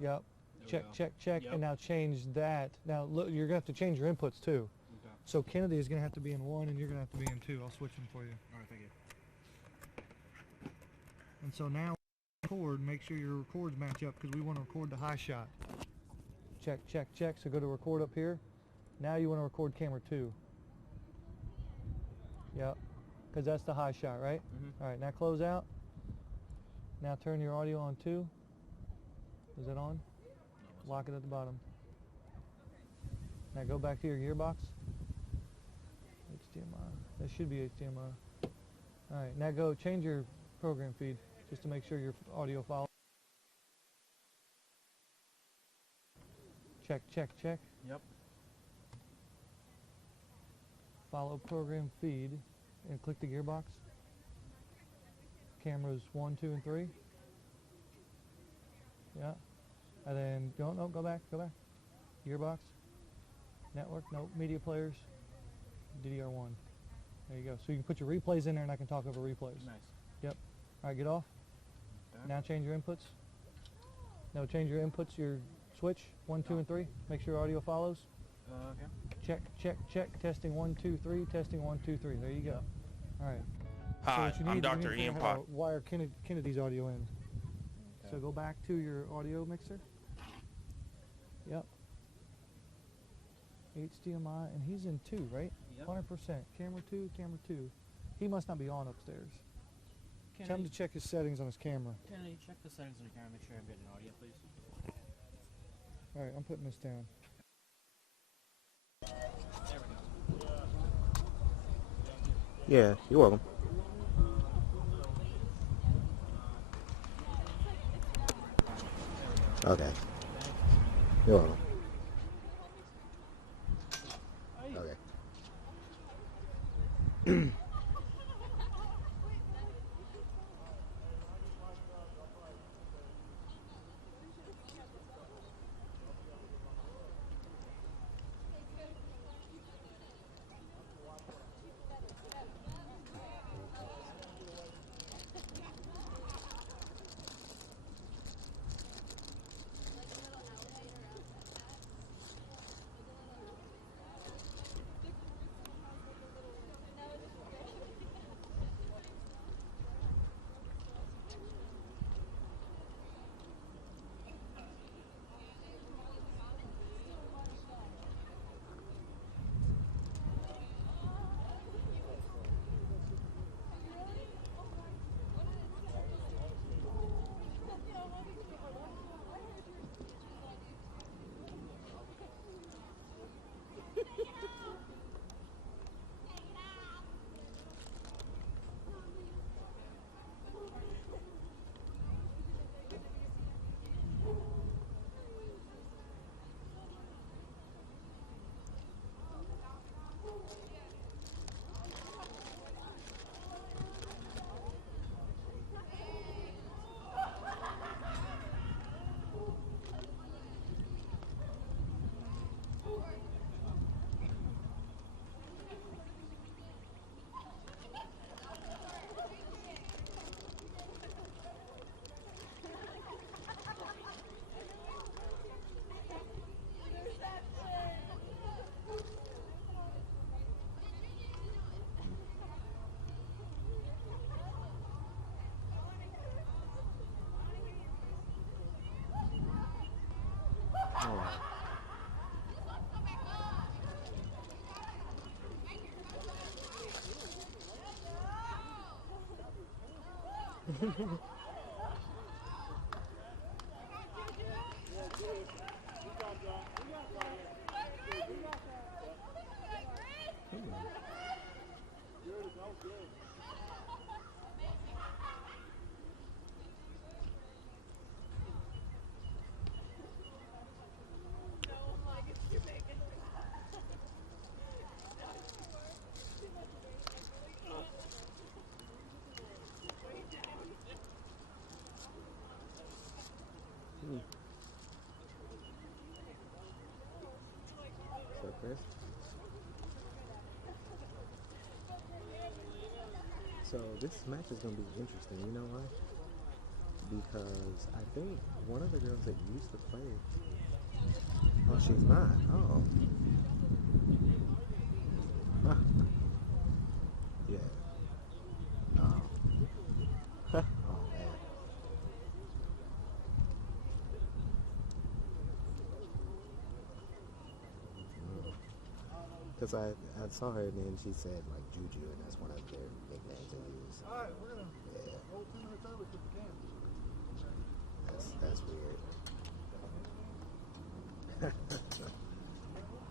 Yep. Check, Yep. and now change that. Now look, you're gonna have to change your inputs too. Okay. So Kennedy is gonna have to be in 1, and you're gonna have to be in 2. I'll switch them for you. All right, thank you. And so now, record. Make sure your records match up because we want to record the high shot. Check. So go to record up here. Now you want to record camera 2. Yep. Because that's the high shot, right? Mm-hmm. All right. Now close out. Now turn your audio on 2. Is it on? No, Lock it at the bottom. Now go back to your gearbox. HDMI. That should be HDMI. All right. Now go change your program feed just to make sure your audio file. Check. Yep. Follow program feed and click the gearbox. Cameras 1, 2, and 3. Yeah. And then go back. Gearbox. Network, no, media players. DDR1. There you go. So you can put your replays in there and I can talk over replays. Nice. Yep. All right, get off. Okay. Now change your inputs. Now change your inputs, your switch, 1, 2, and 3. Make sure audio follows. Okay. Check. Testing 1, 2, 3. Testing 1, 2, 3. There you go. Yep. All right. Hi, what you I'm need, you Dr. need to Ian have Pot. a wire Kennedy's audio in. Okay. So go back to your audio mixer. Yep. HDMI, and he's in 2, right? Yep. 100%. Camera 2. He must not be on upstairs. Tell him to check his settings on his camera. Kennedy, check the settings on the camera. Make sure I'm getting audio, please. All right, I'm putting this down. There we go. Yeah, you're welcome. Okay. You're welcome. Okay. So, Chris? So, this match is going to be interesting. You know why? because I think one of the girls that used to play. Oh, she's not. Oh. Yeah. Oh. Oh man. Because I saw her and then she said like Juju, and that's one of their nicknames they use. All right, we're gonna roll 2 minutes over if we can. That's weird.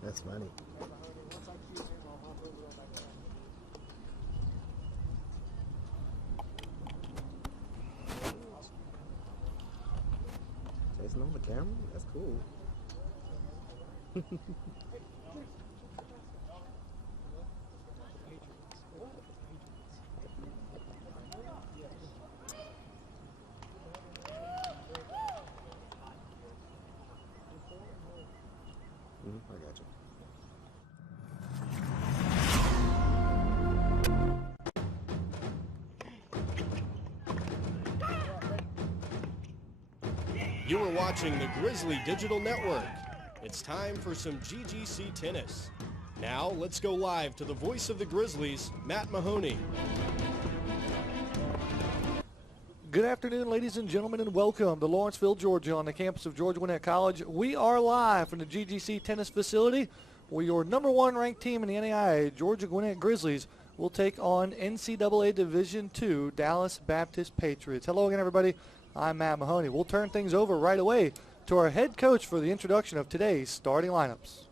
That's funny. Jason on the camera? That's cool. I got you. You are watching the Grizzly Digital Network. It's time for some GGC tennis. Now, let's go live to the voice of the Grizzlies, Matt Mahoney. Good afternoon, ladies and gentlemen, and welcome to Lawrenceville, Georgia, on the campus of Georgia Gwinnett College. We are live from the GGC Tennis Facility, where your number 1 ranked team in the NAIA, Georgia Gwinnett Grizzlies, will take on NCAA Division II Dallas Baptist Patriots. Hello again, everybody. I'm Matt Mahoney. We'll turn things over right away to our head coach for the introduction of today's starting lineups.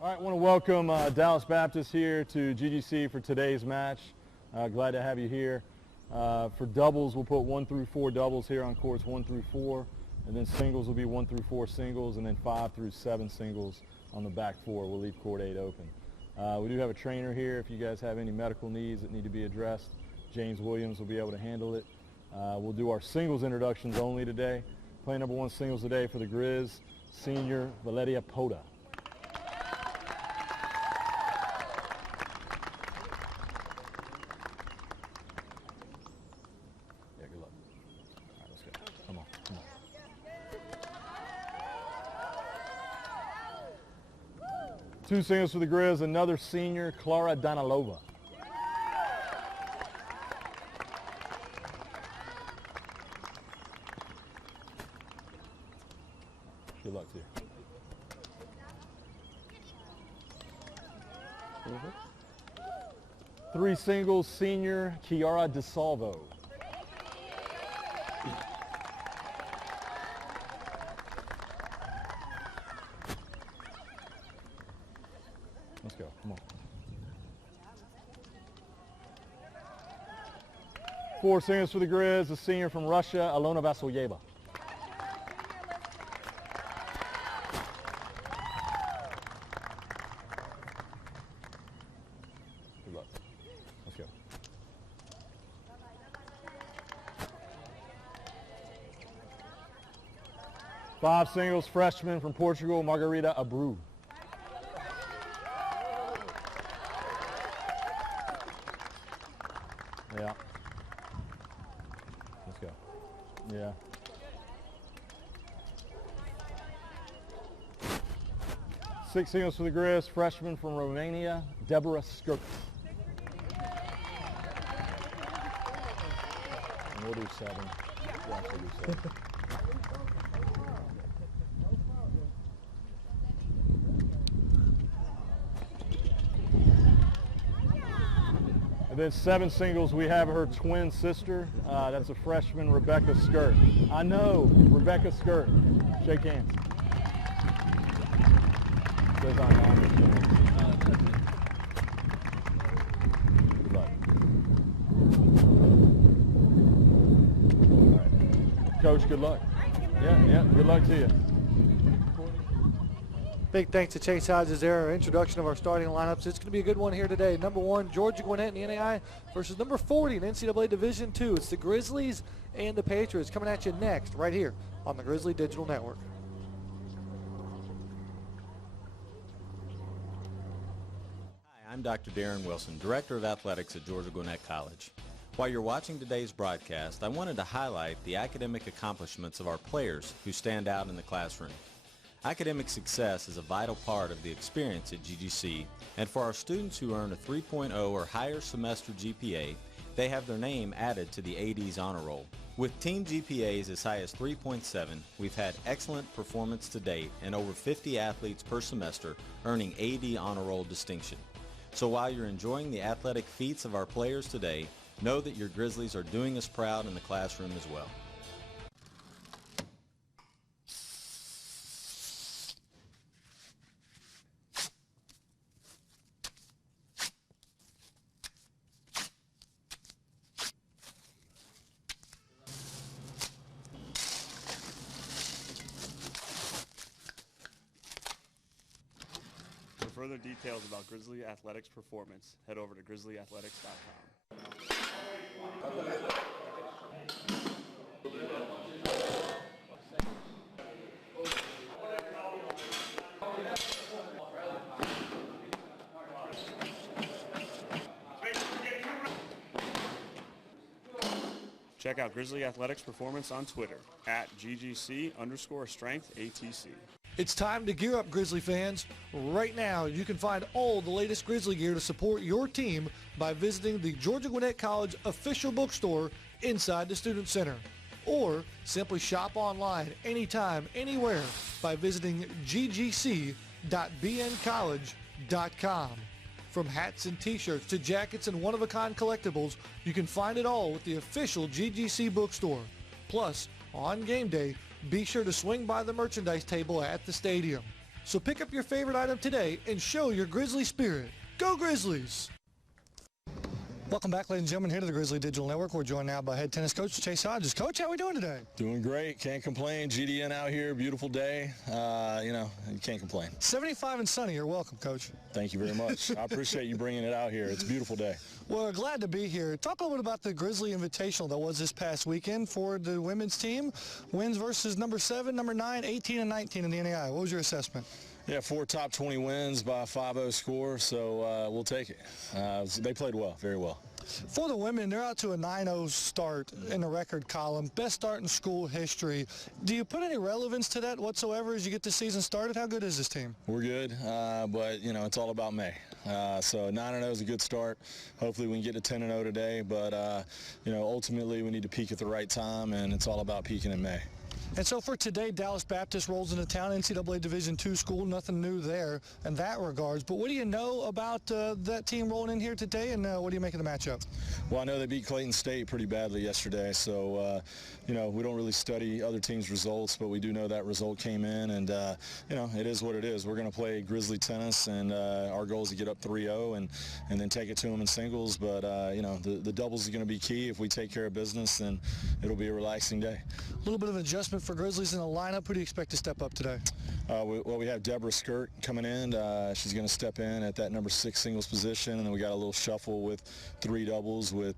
All right, I want to welcome Dallas Baptist here to GGC for today's match. Glad to have you here. For doubles, we'll put 1 through 4 doubles here on courts 1 through 4, and then singles will be 1 through 4 singles, and then 5 through 7 singles on the back 4. We'll leave court 8 open. We do have a trainer here. If you guys have any medical needs that need to be addressed, James Williams will be able to handle it. We'll do our singles introductions only today. Playing number 1 singles today for the Grizz, senior Valeria Pota. Yeah, good luck. All right, let's go. Come on, come on. 2 singles for the Grizz, another senior, Clara Danilova. Good luck to you. 3 singles, senior, Chiara DeSalvo. Let's go, come on. 4 singles for the Grizz, a senior from Russia, Alona Vasilyeva. Good luck. Let's go. Five singles, freshman from Portugal, Margarida Abreu. Yeah. Let's go. Yeah. Six singles for the Grizz, freshman from Romania, Deborah Skirk. And we'll do 7. We'll actually do 7. And then 7 singles, we have her twin sister. That's a freshman, Rebecca Skirt. I know, Rebecca Skirt. Shake hands. Goes on down there. Good luck. All right. Coach, good luck. Yeah, good luck to you. Big thanks to Chase Hodges there, our introduction of our starting lineups. It's going to be a good one here today. Number 1, Georgia Gwinnett in the NAI versus number 40 in NCAA Division II. It's the Grizzlies and the Patriots coming at you next right here on the Grizzly Digital Network. Hi, I'm Dr. Darren Wilson, Director of Athletics at Georgia Gwinnett College. While you're watching today's broadcast, I wanted to highlight the academic accomplishments of our players who stand out in the classroom. Academic success is a vital part of the experience at GGC, and for our students who earn a 3.0 or higher semester GPA, they have their name added to the AD's honor roll. With team GPAs as high as 3.7, we've had excellent performance to date and over 50 athletes per semester earning AD honor roll distinction. So while you're enjoying the athletic feats of our players today, know that your Grizzlies are doing us proud in the classroom as well. For further details about Grizzly Athletics performance, head over to grizzlyathletics.com. Check out Grizzly Athletics performance on Twitter at @GGC_strength_ATC. It's time to gear up, Grizzly fans. Right now, you can find all the latest Grizzly gear to support your team by visiting the Georgia Gwinnett College official bookstore inside the Student Center. Or simply shop online anytime, anywhere by visiting ggc.bncollege.com. From hats and t-shirts to jackets and one-of-a-kind collectibles, you can find it all with the official GGC bookstore. Plus, on game day, be sure to swing by the merchandise table at the stadium. So pick up your favorite item today and show your Grizzly spirit. Go Grizzlies! Welcome back, ladies and gentlemen, here to the Grizzly Digital Network. We're joined now by head tennis coach Chase Hodges. Coach, how are we doing today? Doing great. Can't complain. GDN out here. Beautiful day. You can't complain. 75 and sunny. You're welcome, Coach. Thank you very much. I appreciate you bringing it out here. It's a beautiful day. Well, glad to be here. Talk a little bit about the Grizzly Invitational that was this past weekend for the women's team. Wins versus number 7, number 9, 18, and 19 in the NAI. What was your assessment? Yeah, 4 top 20 wins by a 5-0 score, so we'll take it. They played well, very well. For the women, they're out to a 9-0 start in the record column. Best start in school history. Do you put any relevance to that whatsoever as you get the season started? How good is this team? We're good, but, it's all about May. So 9-0 is a good start. Hopefully we can get to 10-0 today, but, ultimately we need to peak at the right time, and it's all about peaking in May. And so for today, Dallas Baptist rolls into town, NCAA Division II school, nothing new there in that regards. But what do you know about that team rolling in here today, and what do you make of the matchup? Well, I know they beat Clayton State pretty badly yesterday, so, we don't really study other teams' results, but we do know that result came in, and, it is what it is. We're going to play Grizzly tennis, and our goal is to get up 3-0 and then take it to them in singles, but, the doubles are going to be key. If we take care of business, then it'll be a relaxing day. A little bit of adjustment for Grizzlies in the lineup. Who do you expect to step up today? We have Deborah Skirt coming in. She's going to step in at that number 6 singles position, and then we got a little shuffle with 3 doubles. We'll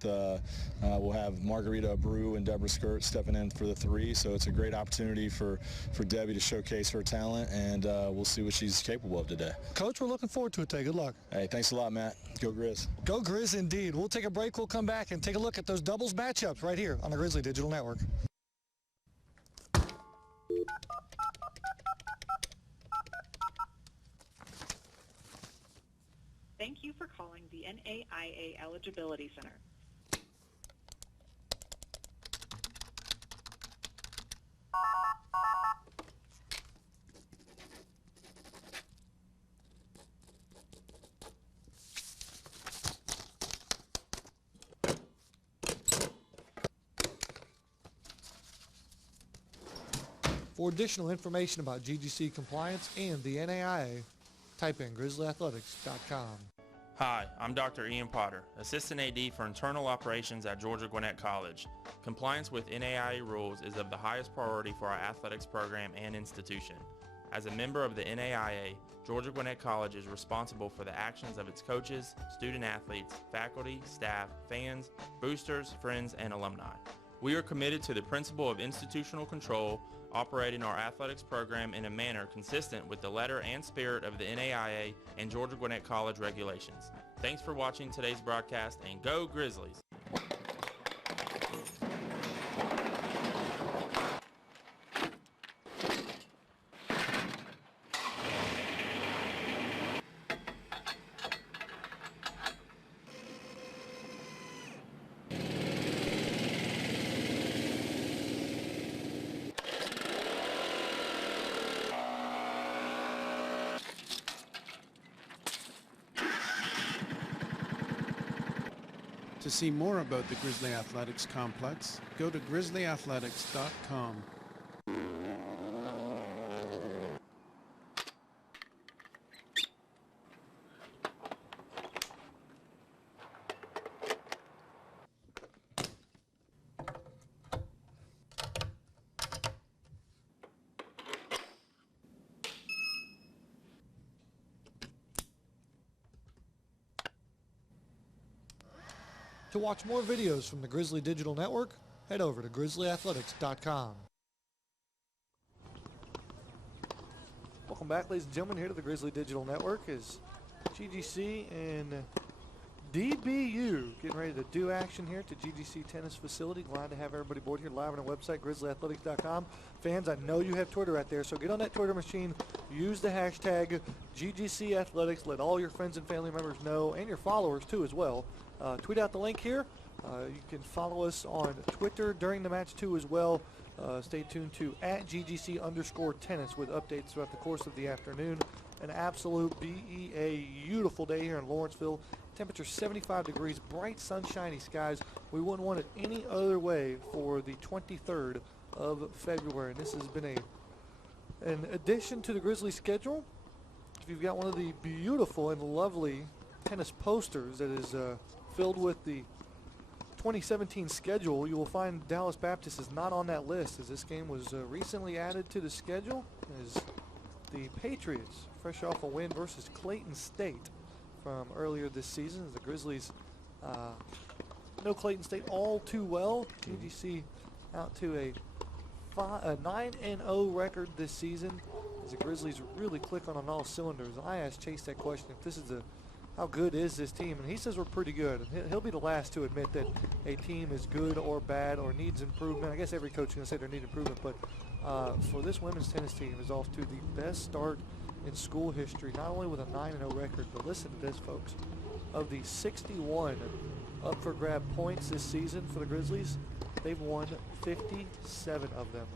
have Margarita Abreu and Deborah Skirt stepping in for the 3. So it's a great opportunity for Debbie to showcase her talent, and we'll see what she's capable of today. Coach, we're looking forward to it today. Good luck. Hey, thanks a lot, Matt. Go Grizz. Go Grizz indeed. We'll take a break. We'll come back and take a look at those doubles matchups right here on the Grizzly Digital Network. Thank you for calling the NAIA Eligibility Center. For additional information about GGC compliance and the NAIA, type in grizzlyathletics.com. Hi, I'm Dr. Ian Potter, Assistant AD for Internal Operations at Georgia Gwinnett College. Compliance with NAIA rules is of the highest priority for our athletics program and institution. As a member of the NAIA, Georgia Gwinnett College is responsible for the actions of its coaches, student athletes, faculty, staff, fans, boosters, friends, and alumni. We are committed to the principle of institutional control, operating our athletics program in a manner consistent with the letter and spirit of the NAIA and Georgia Gwinnett College regulations. Thanks for watching today's broadcast, and go Grizzlies! To see more about the Grizzly Athletics Complex, go to grizzlyathletics.com. To watch more videos from the Grizzly Digital Network, head over to grizzlyathletics.com. Welcome back, ladies and gentlemen, here to the Grizzly Digital Network as GGC and DBU getting ready to do action here at the GGC Tennis Facility. Glad to have everybody aboard here live on our website, grizzlyathletics.com. Fans, I know you have Twitter out there, so get on that Twitter machine. Use the hashtag GGC Athletics. Let all your friends and family members know, and your followers too as well. Tweet out the link here. You can follow us on Twitter during the match too as well. Stay tuned to @GGC_tennis with updates throughout the course of the afternoon. An absolute beautiful day here in Lawrenceville. Temperature 75 degrees, bright sunshiny skies. We wouldn't want it any other way for the 23rd of February. And this has been an addition to the Grizzlies schedule. If you've got one of the beautiful and lovely tennis posters that is filled with the 2017 schedule, you will find Dallas Baptist is not on that list, as this game was recently added to the schedule as the Patriots, fresh off a win versus Clayton State from earlier this season, as the Grizzlies know Clayton State all too well. GGC out to a 9-0 record this season, as the Grizzlies really click on all cylinders. I asked Chase that question, if this is how good is this team? And he says we're pretty good. He'll be the last to admit that a team is good or bad or needs improvement. I guess every coach is going to say they need improvement, but for this women's tennis team is off to the best start in school history, not only with a 9-0 record, but listen to this, folks. Of the 61 up for grab points this season for the Grizzlies, they've won 57 of them.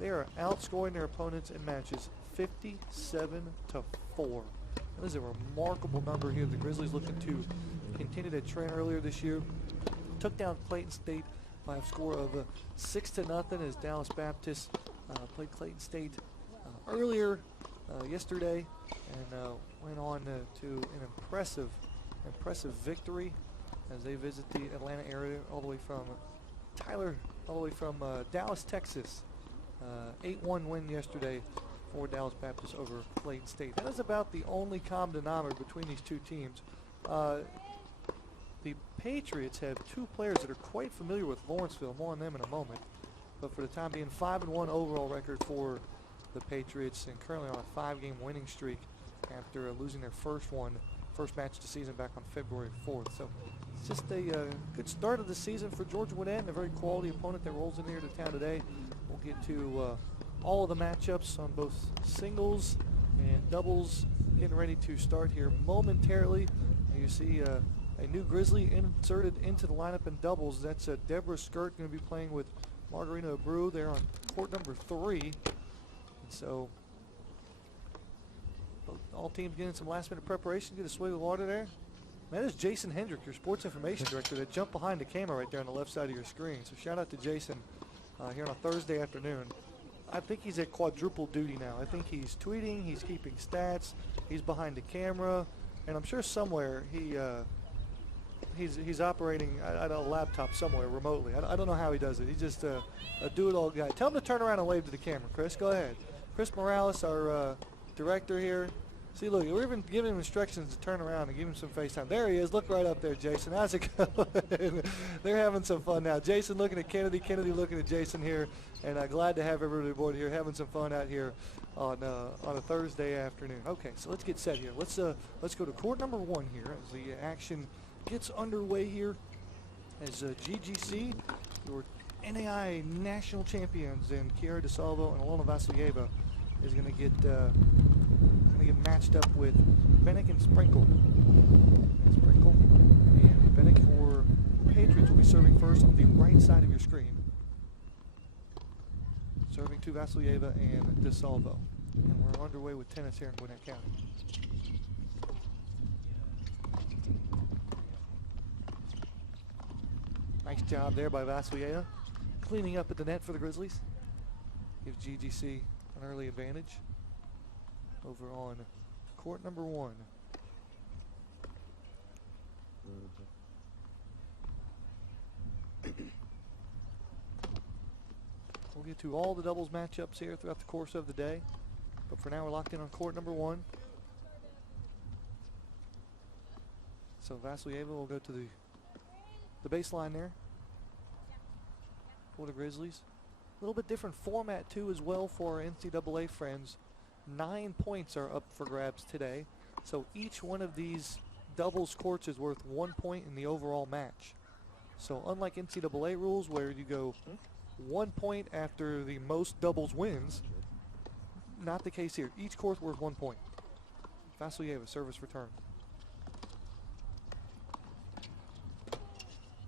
They are outscoring their opponents in matches 57-4. That is a remarkable number here. The Grizzlies looking to continue that trend. Earlier this year, took down Clayton State by a score of 6-0 as Dallas Baptist played Clayton State earlier yesterday and went on to an impressive victory as they visit the Atlanta area all the way from Dallas, Texas. 8-1 win yesterday for Dallas Baptist over Clayton State. That is about the only common denominator between these two teams. The Patriots have two players that are quite familiar with Lawrenceville. More on them in a moment. But for the time being, 5-1 overall record for the Patriots, and currently on a 5-game winning streak after losing their first match of the season back on February 4th. So it's just a good start of the season for Georgia Gwinnett, and a very quality opponent that rolls in here to town today. We'll get to all of the matchups on both singles and doubles getting ready to start here momentarily. You see a new Grizzly inserted into the lineup in doubles. That's Deborah Skirt going to be playing with Margarina Abreu there on court number 3. And so all teams getting some last minute preparation. Get a swig of water there. That is Jason Hendrick, your sports information director, that jumped behind the camera right there on the left side of your screen. So shout out to Jason here on a Thursday afternoon. I think he's at quadruple duty now. I think he's tweeting, he's keeping stats, he's behind the camera, and I'm sure somewhere he's operating at a laptop somewhere remotely. I don't know how he does it. He's just a do-it-all guy. Tell him to turn around and wave to the camera, Chris. Go ahead. Chris Morales, our director here. See, look, we're even giving him instructions to turn around and give him some FaceTime. There he is. Look right up there, Jason. How's it going? They're having some fun now. Jason looking at Kennedy, Kennedy looking at Jason here, and glad to have everybody aboard here, having some fun out here on a Thursday afternoon. Okay, so let's get set here. Let's go to court number 1 here as the action gets underway here as GGC, your NAI national champions, and Kiara DeSalvo and Alona Vasilyeva is going to get matched up with Bennick and Sprinkle. And Bennick for Patriots will be serving first on the right side of your screen. Serving to Vasilyeva and DeSalvo. And we're underway with tennis here in Gwinnett County. Nice job there by Vasilyeva. Cleaning up at the net for the Grizzlies. Gives GGC an early advantage over on court number 1. We'll get to all the doubles matchups here throughout the course of the day. But for now, we're locked in on court number 1. So Vasilyeva will go to the baseline there for the Grizzlies. A little bit different format too as well for our NCAA friends. 9 points are up for grabs today. So each one of these doubles courts is worth 1 point in the overall match. So unlike NCAA rules where you go 1 point after the most doubles wins, not the case here. Each court worth 1 point. Vasilyeva, service return.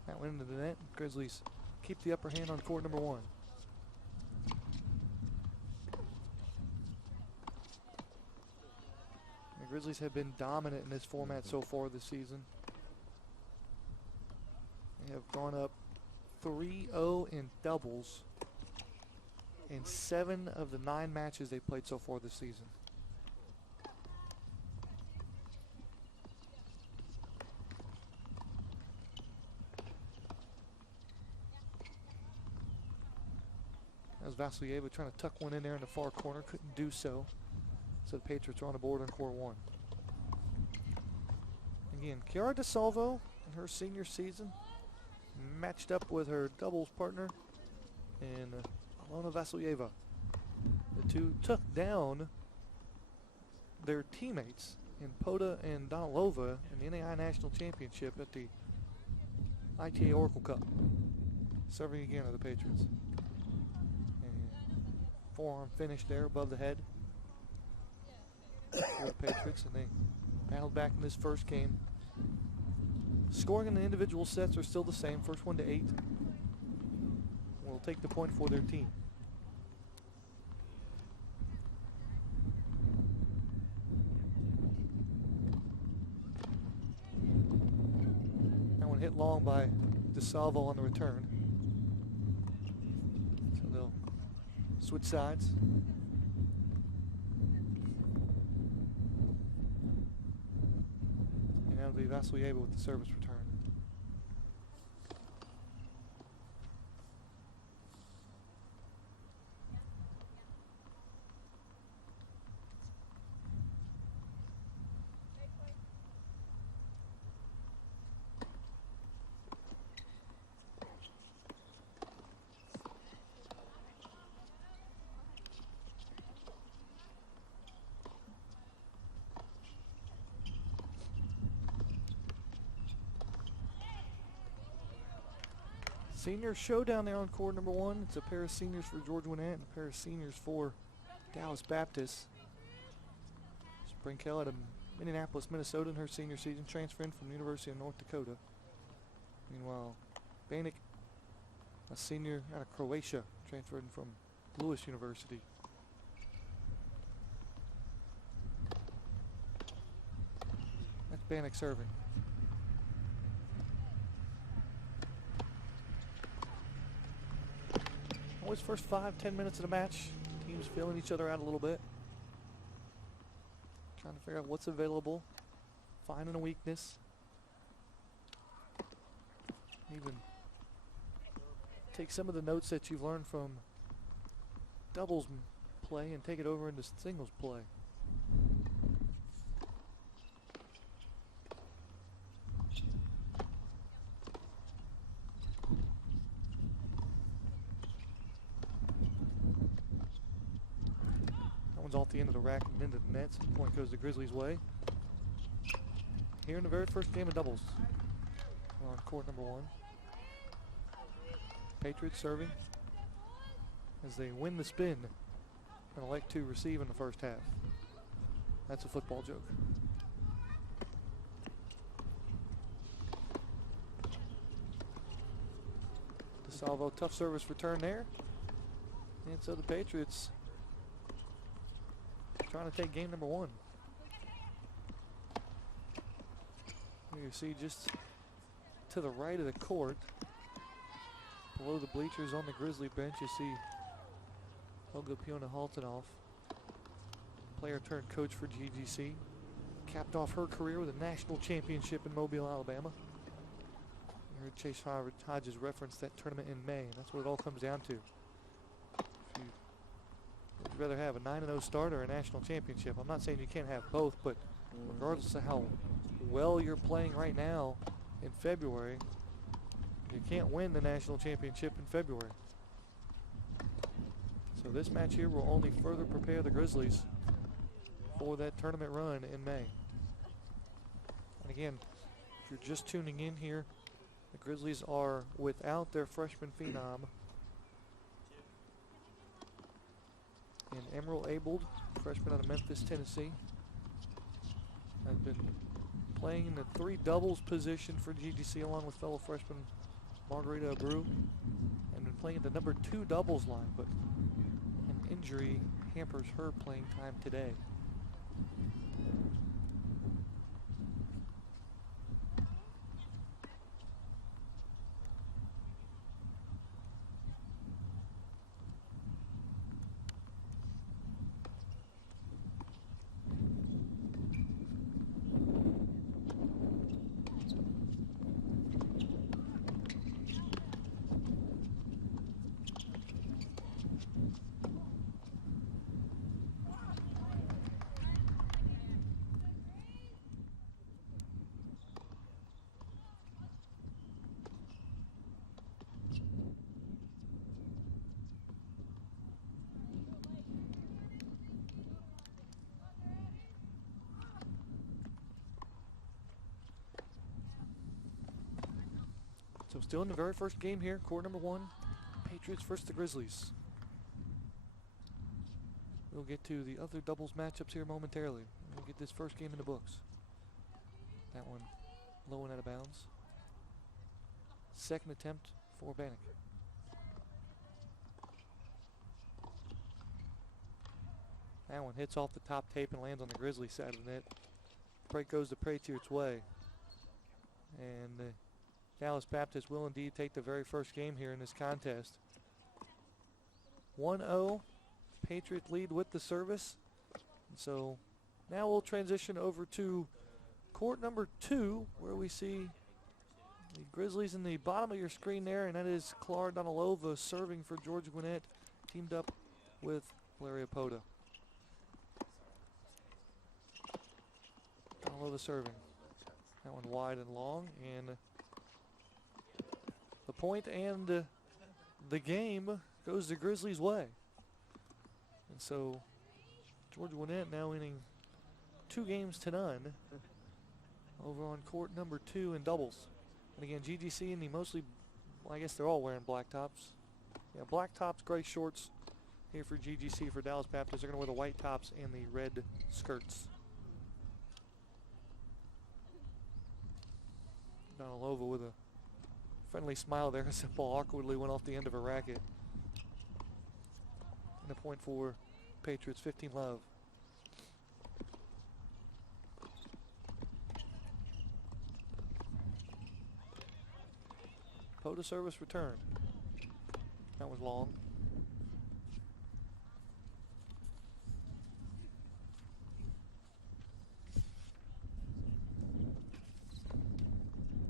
That went into the net. Grizzlies keep the upper hand on court number 1. The Grizzlies have been dominant in this format so far this season. They have gone up 3-0 in doubles in 7 of the 9 matches they've played so far this season. That was Vasilyeva trying to tuck one in there in the far corner, couldn't do so. So the Patriots are on the board on court 1. Again, Chiara DeSalvo in her senior season matched up with her doubles partner in Alona Vasilyeva. The two took down their teammates in Poda and Donalova in the NAI National Championship at the ITA Oracle Cup. Serving again are the Patriots. And forearm finish there above the head for the Patriots, and they battled back in this first game. Scoring in the individual sets are still the same, first one to 8 will take the point for their team. That one hit long by DeSalvo on the return. So they'll switch sides. And that'll be Vasilyeva with the service return. Senior showdown there on court number 1. It's a pair of seniors for George Gwinnett and a pair of seniors for Dallas Baptist. Sprinkel out of Minneapolis, Minnesota in her senior season, transferring from the University of North Dakota. Meanwhile, Banik, a senior out of Croatia, transferring from Lewis University. That's Banik serving. Always first 5-10 minutes of the match, teams feeling each other out a little bit. Trying to figure out what's available, finding a weakness. Even take some of the notes that you've learned from doubles play and take it over into singles play. Off the end of the rack and into the net. So the point goes the Grizzlies' way. Here in the very first game of doubles on court number 1. Patriots serving as they win the spin and elect to receive in the first half. That's a football joke. DeSalvo, tough service return there. And so the Patriots trying to take game number 1. You see just to the right of the court, Below the bleachers on the Grizzly bench, you see Olga Piona-Haltinoff, player turned coach for GGC. Capped off her career with a national championship in Mobile, Alabama. You heard Chase Hodges reference that tournament in May, and that's what it all comes down to. Would you rather have a 9-0 start or a national championship? I'm not saying you can't have both, but regardless of how well you're playing right now in February, you can't win the national championship in February. So this match here will only further prepare the Grizzlies for that tournament run in May. And again, if you're just tuning in here, the Grizzlies are without their freshman phenom in Emerald Abel, freshman out of Memphis, Tennessee. Has been playing in the 3 doubles position for GGC along with fellow freshman Margarita Abreu, and been playing at the number 2 doubles line, but an injury hampers her playing time today. So still in the very first game here, court number 1, Patriots versus the Grizzlies. We'll get to the other doubles matchups here momentarily. We'll get this first game in the books. That one low and out of bounds. Second attempt for Bannock. That one hits off the top tape and lands on the Grizzly side of the net. Break goes to Patriots' way. And Dallas Baptist will indeed take the very first game here in this contest. 1-0, Patriot lead with the service. And so now we'll transition over to court number 2, where we see the Grizzlies in the bottom of your screen there, and that is Clara Donalova serving for Georgia Gwinnett, teamed up with Valeria Poda. Donalova serving. That one wide and long, and the point and the game goes the Grizzlies' way. And so Georgia Gwinnett now winning 2-0 over on court number 2 in doubles. And again, GGC in the mostly, well, I guess they're all wearing black tops. Yeah, black tops, gray shorts here for GGC. For Dallas Baptist, they're going to wear the white tops and the red skirts. Donalova with a friendly smile there as the ball awkwardly went off the end of her racket. And a point for Patriots, 15-love. Poda service return. That was long.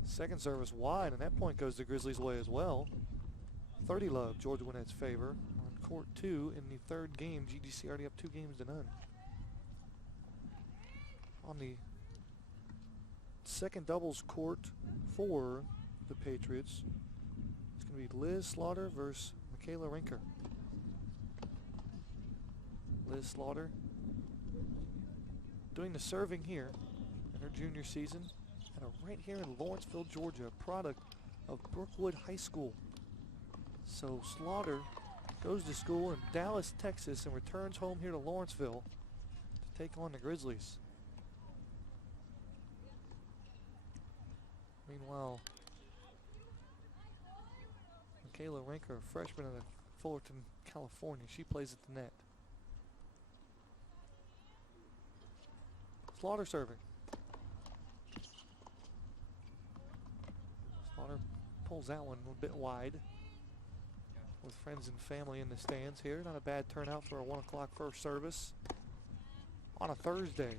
Second service wide, and that point goes the Grizzlies' way as well. 30-love, Georgia Gwinnett's favor. On court 2 in the third game, GGC already up 2-0. On the second doubles court for the Patriots, it's going to be Liz Slaughter versus Michaela Rinker. Liz Slaughter doing the serving here in her junior season. Right here in Lawrenceville, Georgia, a product of Brookwood High School. So Slaughter goes to school in Dallas, Texas, and returns home here to Lawrenceville to take on the Grizzlies. Meanwhile, Michaela Rinker, a freshman out of Fullerton, California, she plays at the net. Slaughter serving. Slaughter pulls that one a little bit wide. with friends and family in the stands here. Not a bad turnout for a 1 o'clock first service on a Thursday.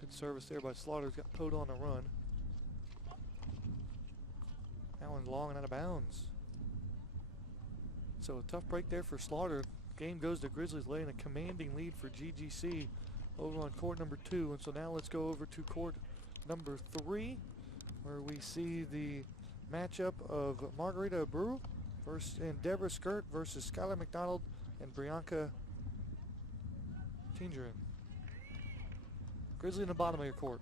Good service there by Slaughter's got Pote on the run. That one's long and out of bounds. So a tough break there for Slaughter. Game goes to Grizzlies, laying a commanding lead for GGC over on court number 2. And so now let's go over to court number 3, where we see the matchup of Margarita Abreu and Deborah Skirt versus Skylar McDonald and Brianka Tingerin. Grizzly in the bottom of your court.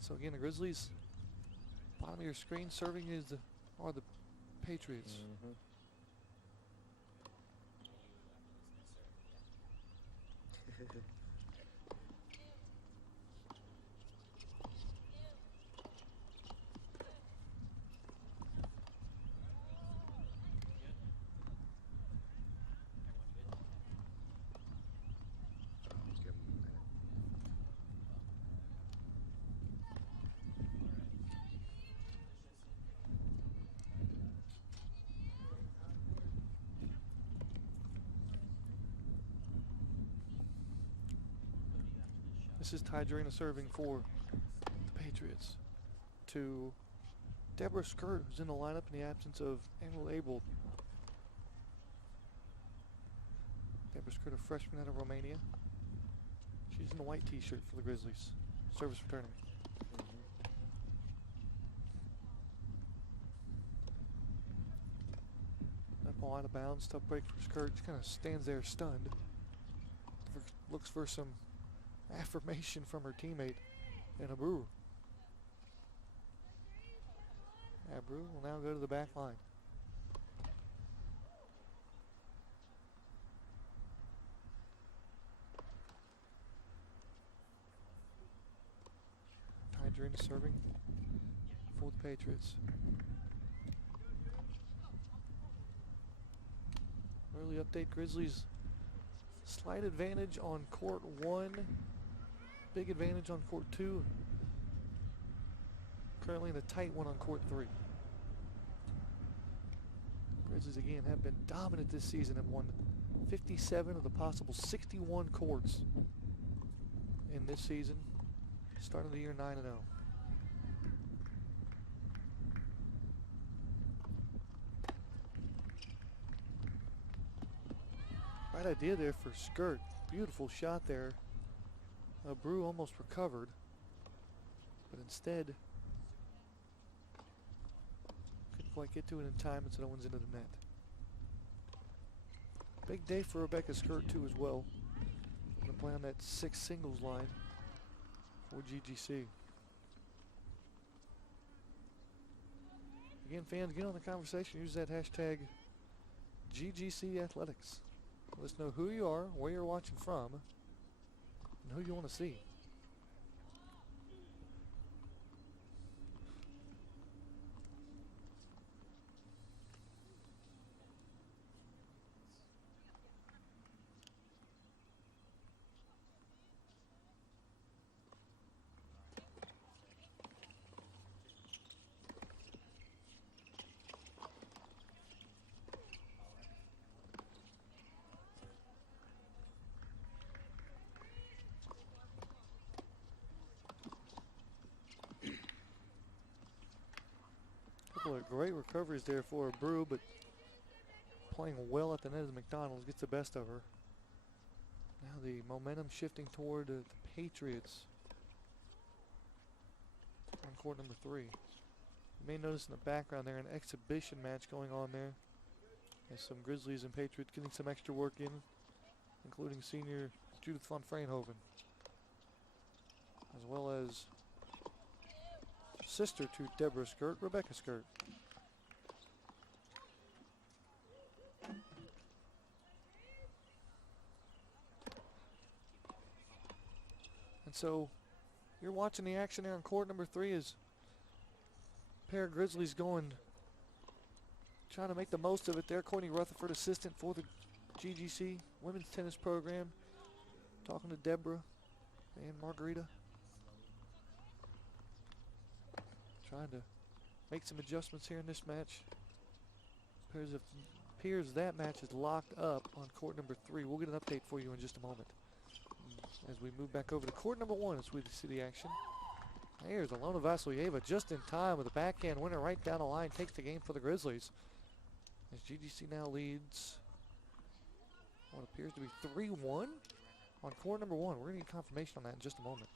So again, the Grizzlies, bottom of your screen, serving are the Patriots. This is Ty Jarena serving for the Patriots to Deborah Skirt, who's in the lineup in the absence of Emerald Abel. Deborah Skirt, a freshman out of Romania. She's in the white t-shirt for the Grizzlies. Service returning. That ball out of bounds. Tough break for Skirt. She kind of stands there stunned. Looks for some affirmation from her teammate and Abreu. Abreu will now go to the back line. Ty Jarena serving for the Patriots. Early update, Grizzlies slight advantage on court 1. Big advantage on court 2. Currently in a tight one on court 3. Grizzlies again have been dominant this season, have won 57 of the possible 61 courts in this season. Starting the year 9-0. Right idea there for Skirt. Beautiful shot there. Abreu almost recovered, but instead couldn't quite get to it in time, and so that one's into the net. Big day for Rebecca Skirt too as well. Gonna play on that 6 singles line for GGC. Again, fans, get on the conversation. Use that hashtag GGC Athletics. Let us know who you are, where you're watching from, and who you want to see. Couple of great recoveries there for Abreu, but playing well at the net as McDonald's gets the best of her. Now the momentum shifting toward the Patriots on court number 3. You may notice in the background there an exhibition match going on there. There's some Grizzlies and Patriots getting some extra work in, including senior Judith von Fraenhoven, as well as sister to Deborah Skirt, Rebecca Skirt. And so you're watching the action there on court number 3 as a pair of Grizzlies trying to make the most of it there. Courtney Rutherford, assistant for the GGC women's tennis program, talking to Deborah and Margarita, trying to make some adjustments here in this match. Appears that match is locked up on court number 3. We'll get an update for you in just a moment as we move back over to court number 1 as we see the action. Here's Alona Vasilyeva just in time with a backhand winner right down the line, takes the game for the Grizzlies. As GGC now leads what appears to be 3-1 on court number 1. We're going to get confirmation on that in just a moment.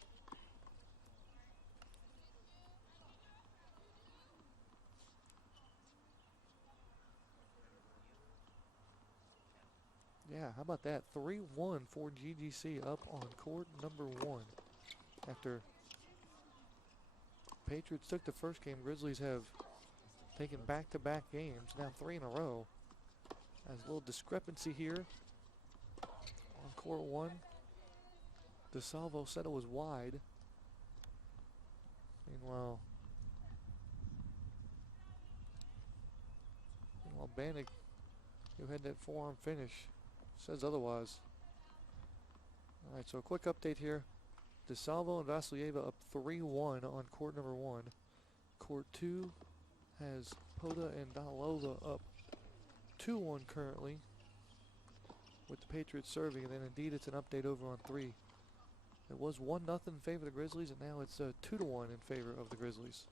Yeah, how about that? 3-1 for GGC up on court number 1. After Patriots took the first game, Grizzlies have taken back-to-back games, now 3 in a row. There's a little discrepancy here on court 1. DeSalvo said it was wide. Meanwhile, Bannock, who had that forearm finish, says otherwise. All right, so a quick update here. DeSalvo and Vasilyeva up 3-1 on court number 1. Court 2 has Poda and Donalova up 2-1 currently, with the Patriots serving, and then indeed it's an update over on 3. It was 1-0 in favor of the Grizzlies, and now it's 2-1 in favor of the Grizzlies.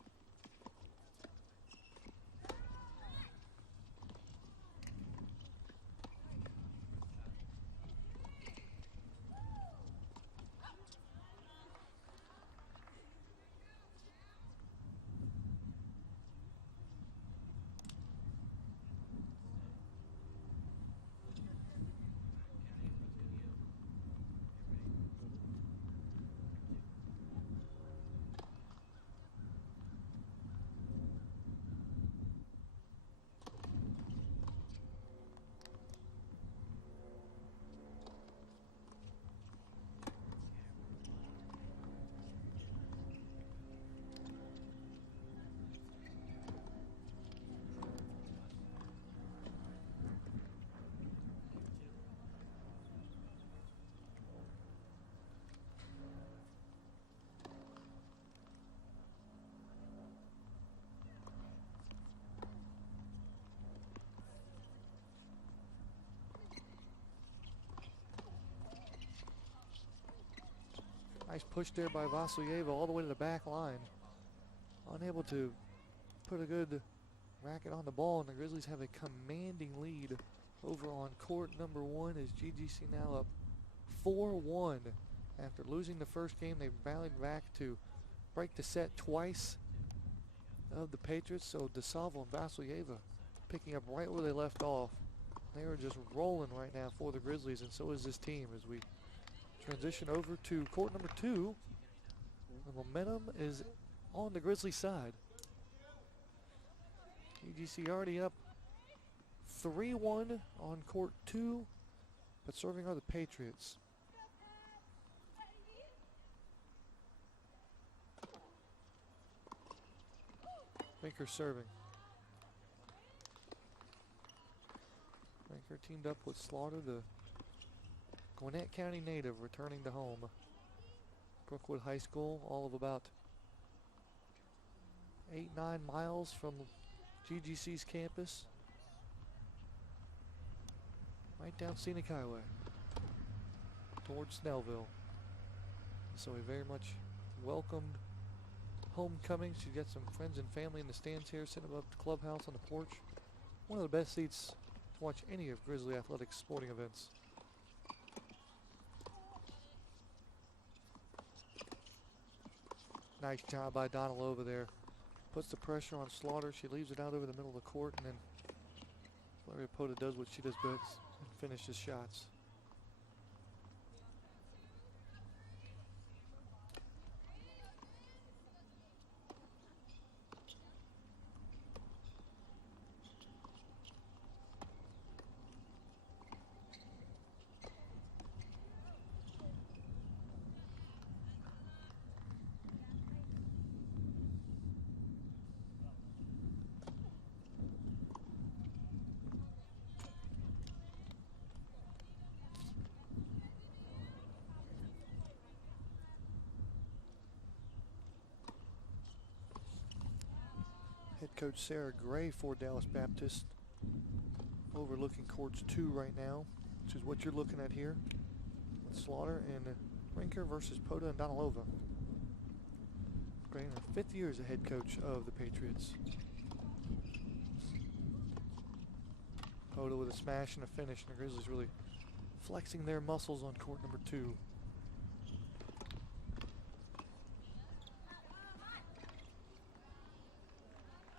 Nice push there by Vasilyeva all the way to the back line. Unable to put a good racket on the ball, and the Grizzlies have a commanding lead over on court number 1 as GGC now up 4-1. After losing the first game, they rallied back to break the set twice of the Patriots. So DeSalvo and Vasilyeva picking up right where they left off. They are just rolling right now for the Grizzlies, and so is this team as we transition over to court number 2. The momentum is on the Grizzlies side. GGC already up 3-1 on court 2, but serving are the Patriots. Baker serving. Baker teamed up with Slaughter, the Gwinnett County native, returning to home. Brookwood High School, all of about 8-9 miles from GGC's campus. Right down Scenic Highway towards Snellville. So we very much welcomed homecoming. She's got some friends and family in the stands here, sitting above the clubhouse on the porch. One of the best seats to watch any of Grizzly Athletics sporting events. Nice job by Donalova there. Puts the pressure on Slaughter. She leaves it out over the middle of the court, and then Valeria Pota does what she does best and finishes shots. Head coach Sarah Gray for Dallas Baptist, overlooking courts 2 right now, which is what you're looking at here. Slaughter and Rinker versus Pota and Donalova. Gray in her 5th year as a head coach of the Patriots. Pota with a smash and a finish, and the Grizzlies really flexing their muscles on court number 2.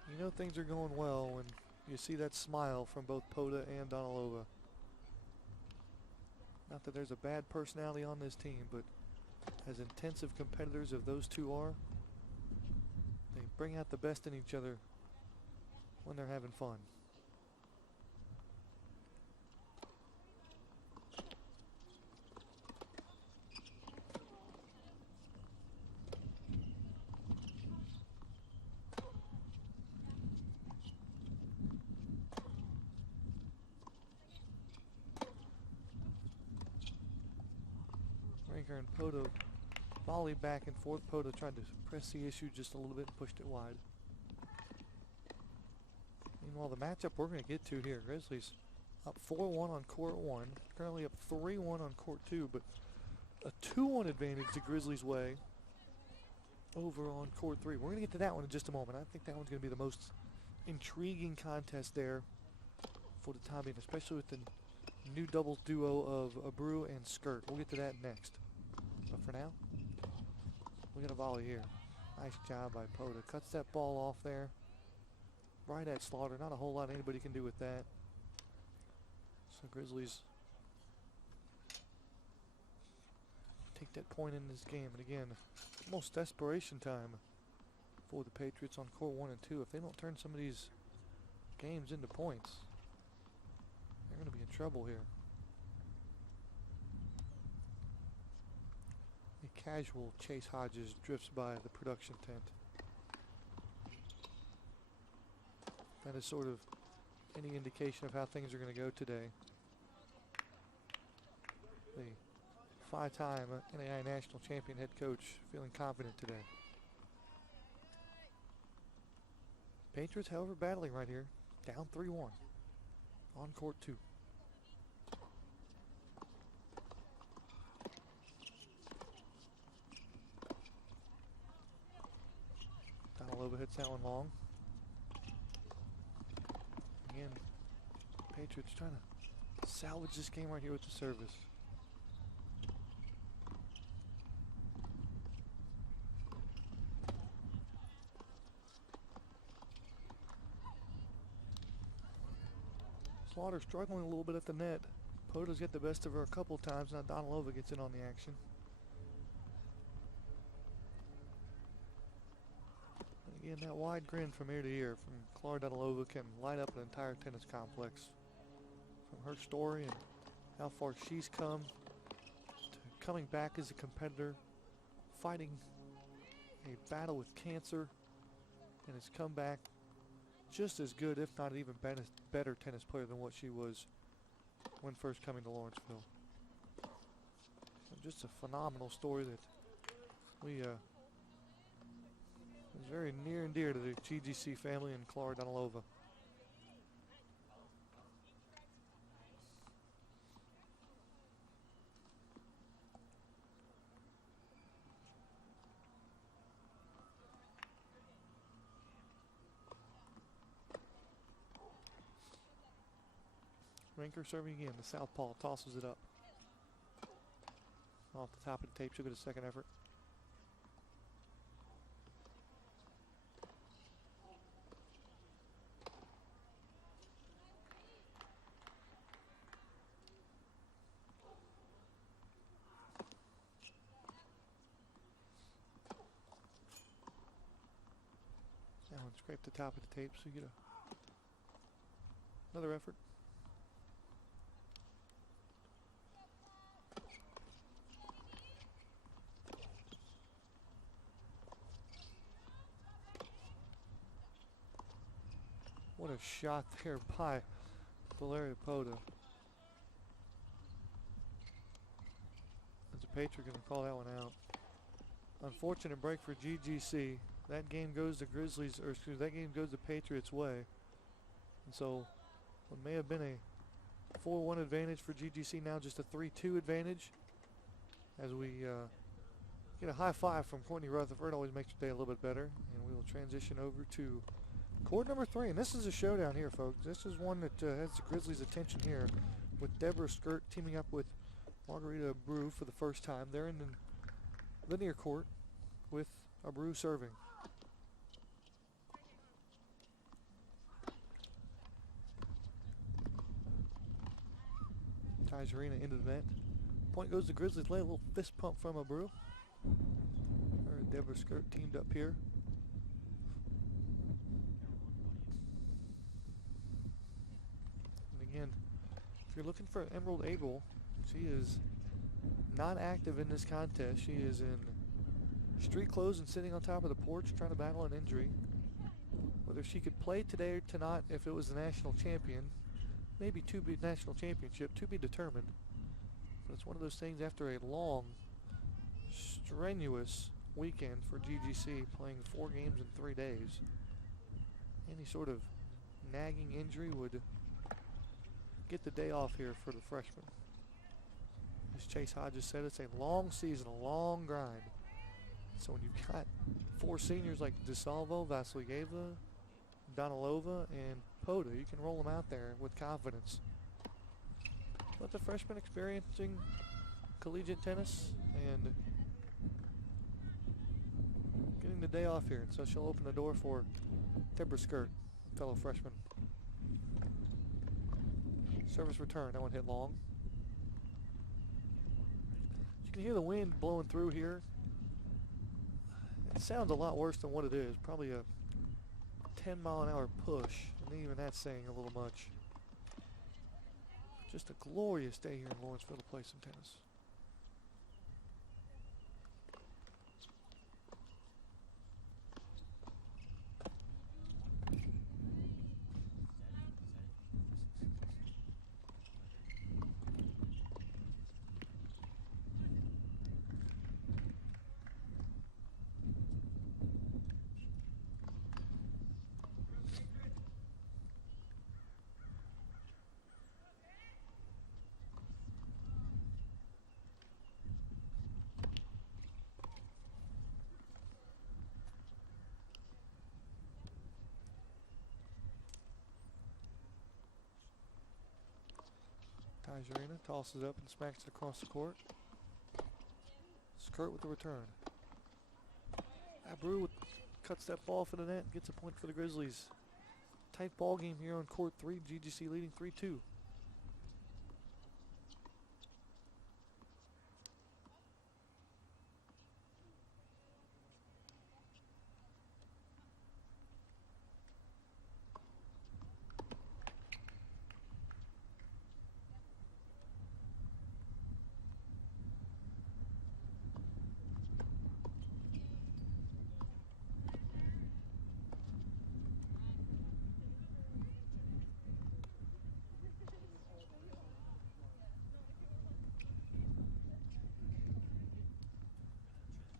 You know things are going well when you see that smile from both Pota and Donalova. Not that there's a bad personality on this team, but as intensive competitors as those two are, they bring out the best in each other when they're having fun. Rinker and Pota volley back and forth. Pota tried to press the issue just a little bit and pushed it wide. Meanwhile, the matchup we're going to get to here, Grizzlies up 4-1 on court 1, currently up 3-1 on court 2, but a 2-1 advantage the Grizzlies' way over on court 3. We're going to get to that one in just a moment. I think that one's going to be the most intriguing contest there for the time being, especially with the new doubles duo of Abreu and Skirt. We'll get to that next. But for now, we got a volley here. Nice job by Pota. Cuts that ball off there. Right at Slaughter. Not a whole lot anybody can do with that. So Grizzlies take that point in this game. And again, almost desperation time for the Patriots on court 1 and 2. If they don't turn some of these games into points, they're going to be in trouble here. A casual Chase Hodges drifts by the production tent. That is sort of any indication of how things are going to go today. The 5-time NAIA national champion head coach feeling confident today. Patriots, however, battling right here. Down 3-1 on court 2. Donalova hits that one long. Again, Patriots trying to salvage this game right here with the service. Slaughter struggling a little bit at the net. Pota's get the best of her a couple times. Now Donalova gets in on the action. And again, that wide grin from ear to ear from Clara Donalova can light up an entire tennis complex. From her story and how far she's come to coming back as a competitor, fighting a battle with cancer, and has come back just as good, if not even better tennis player than what she was when first coming to Lawrenceville. Just a phenomenal story that we is very near and dear to the GGC family and Clara Donalova. Rinker serving again. The southpaw tosses it up. Off the top of the tape, she'll get a second effort. on, scrape the top of the tape so you get another effort. What a shot there by Valeria Pota. As the Patriots going to call that one out. Unfortunate break for GGC. That game goes the Grizzlies, or excuse me, that game goes the Patriots' way. And so what may have been a 4-1 advantage for GGC, now just a 3-2 advantage. As we get a high five from Courtney Rutherford, always makes your day a little bit better. And we will transition over to court number 3. And this is a showdown here, folks. This is one that has the Grizzlies' attention here, with Deborah Skirt teaming up with Margarita Abreu for the first time. They're in the near court with Abreu serving. Ties Arena into the net. Point goes to Grizzlies. Lay a little fist pump from Abreu. Her and Deborah Skirt teamed up here. And again, if you're looking for Emerald Abel, she is not active in this contest. She is in street clothes and sitting on top of the porch trying to battle an injury. Whether she could play today or tonight if it was the national champion, maybe to be national championship, to be determined. But it's one of those things after a long, strenuous weekend for GGC, playing 4 games in 3 days. Any sort of nagging injury would get the day off here for the freshman. As Chase Hodges said, it's a long season, a long grind. So when you've got 4 seniors like DeSalvo, Vasilyeva, Donalova, and Pota, you can roll them out there with confidence. But the freshman experiencing collegiate tennis and getting the day off here. And so she'll open the door for Deborah Skirt, fellow freshman. Service return, that one hit long. You can hear the wind blowing through here. It sounds a lot worse than what it is. Probably a 10-mile-an-hour push, and even that's saying a little much. Just a glorious day here in Lawrenceville to play some tennis. Arena tosses up and smacks it across the court. Skirt with the return. Abreu cuts that ball for the net, gets a point for the Grizzlies. Tight ball game here on court 3. GGC leading 3-2.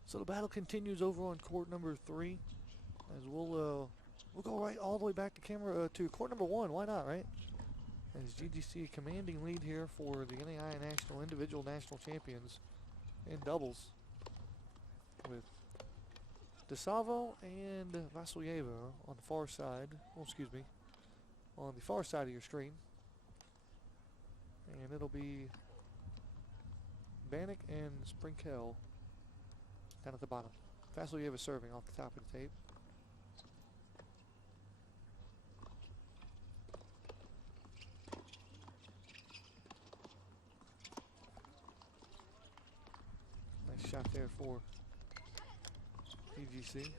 So the battle continues over on court number 3, as we'll go right all the way back to camera to court number 1. Why not, right? As GGC a commanding lead here for the NAIA National Individual National Champions in doubles, with DeSalvo and Vasilyeva on the far side. Oh, excuse me, on the far side of your screen, and it'll be Bannock and Sprinkel down at the bottom. Vasilyeva serving off the top of the tape. Nice shot there for GGC.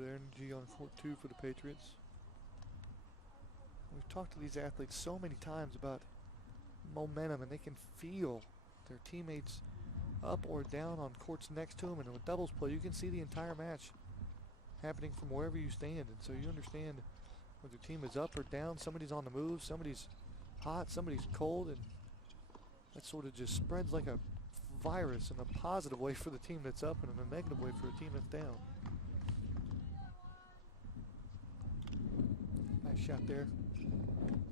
bit of energy on court 2 for the Patriots. We've talked to these athletes so many times about momentum, and they can feel their teammates up or down on courts next to them. And with doubles play, you can see the entire match happening from wherever you stand. And so you understand whether your team is up or down, somebody's on the move, somebody's hot, somebody's cold, and that sort of just spreads like a virus in a positive way for the team that's up and in a negative way for the team that's down. Nice shot there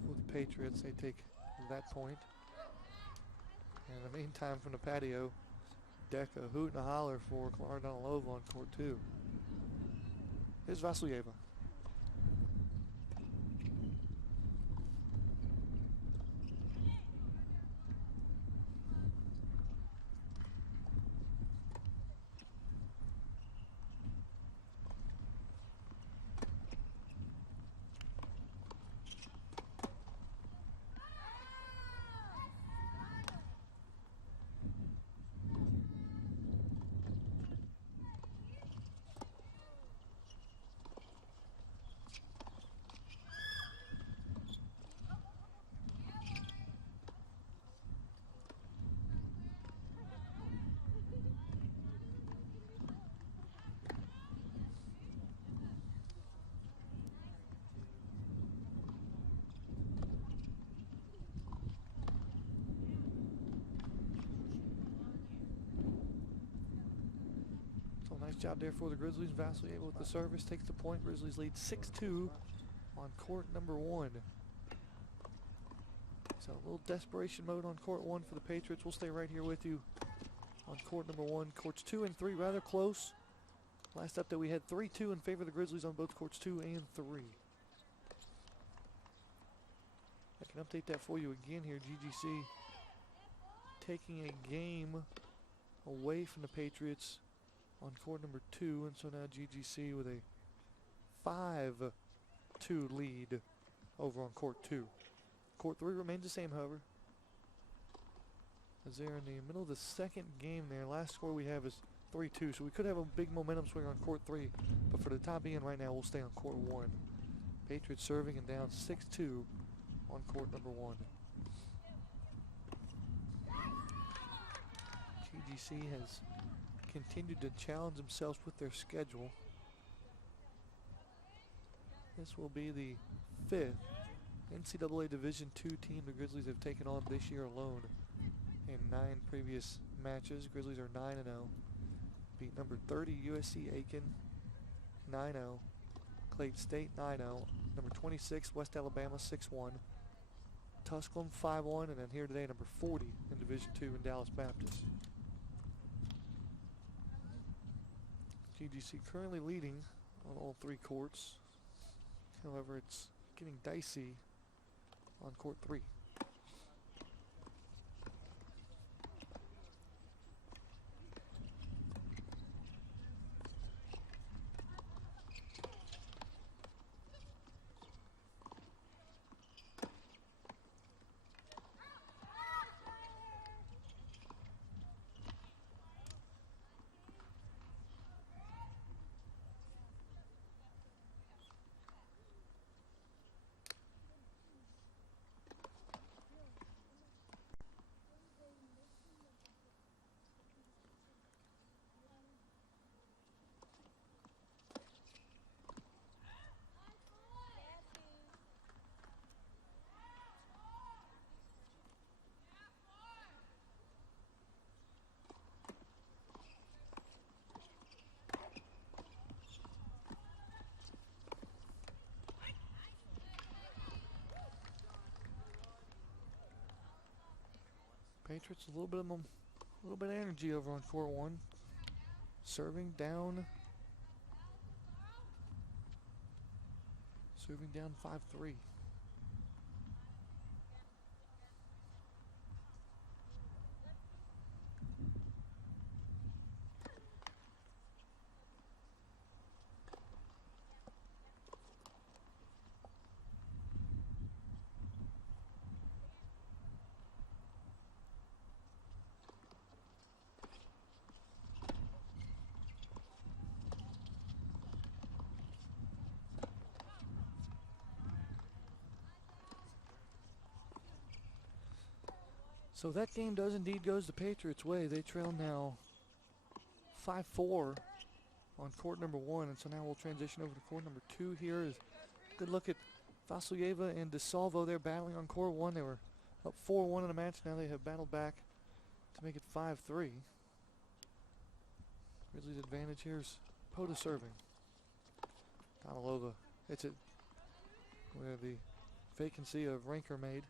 for the Patriots. They take that point. And in the meantime, from the patio deck, a hoot and a holler for Clara Donalova on court 2. Here's Vasilyeva. Nice job there for the Grizzlies. Vasilyeva with the service takes the point. Grizzlies lead 6-2 on court number 1. So a little desperation mode on court 1 for the Patriots. We'll stay right here with you on court number 1. Courts 2 and 3 rather close. Last update we had 3-2 in favor of the Grizzlies on both courts 2 and 3. I can update that for you again here. GGC taking a game away from the Patriots on court number 2, and so now GGC with a 5-2 lead over on court 2. Court 3 remains the same, however, as they're in the middle of the second game there. Last score we have is 3-2, so we could have a big momentum swing on court 3, but for the time being right now, we'll stay on court 1. Patriots serving and down 6-2 on court number 1. GGC has continued to challenge themselves with their schedule. This will be the 5th NCAA Division II team the Grizzlies have taken on this year alone in 9 previous matches. Grizzlies are 9-0. Beat number 30 USC Aiken 9-0. Clayton State 9-0. Number 26 West Alabama 6-1. Tusculum 5-1, and then here today number 40 in Division II in Dallas Baptist. GGC currently leading on all 3 courts. However, it's getting dicey on court 3. Patriots a little bit of energy over on court 1. Serving down 5-3. So that game does indeed goes the Patriots' way. They trail now 5-4 on court number 1, and so now we'll transition over to court number 2 here. Is good look at Vasilyeva and DeSalvo. They're battling on court 1. They were up 4-1 in the match. Now they have battled back to make it 5-3. Grizzlies' advantage here is Pota serving. Donalova hits it where the vacancy of Ranker made.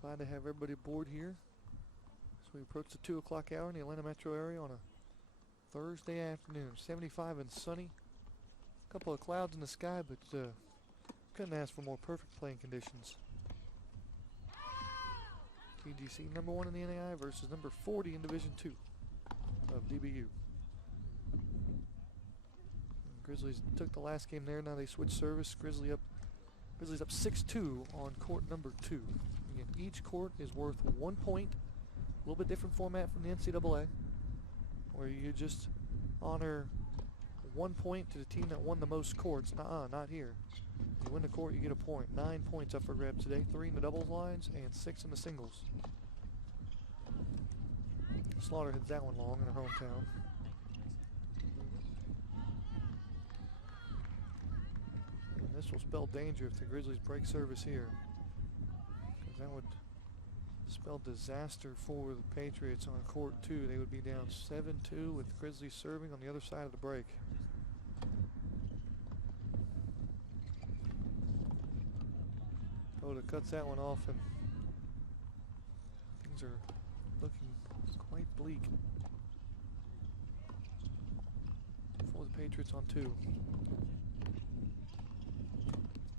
Glad to have everybody aboard here as we approach the 2 o'clock hour in the Atlanta metro area on a Thursday afternoon. 75 and sunny. A couple of clouds in the sky, but couldn't ask for more perfect playing conditions. GGC number 1 in the NAI versus number 40 in Division 2 of DBU. And Grizzlies took the last game there. Now they switch service. Grizzlies up 6-2 on court number 2. Again, each court is worth 1 point. A little bit different format from the NCAA, where you just honor 1 point to the team that won the most courts. Nuh-uh, not here. You win the court, you get a point. 9 points up for grabs today. 3 in the doubles lines and 6 in the singles. Slaughter hits that one long in her hometown. And this will spell danger if the Grizzlies break service here, because that would spell disaster for the Patriots on court 2. They would be down 7-2 with Grizzlies serving on the other side of the break. Pota cuts that one off, and things are looking quite bleak for the Patriots on 2.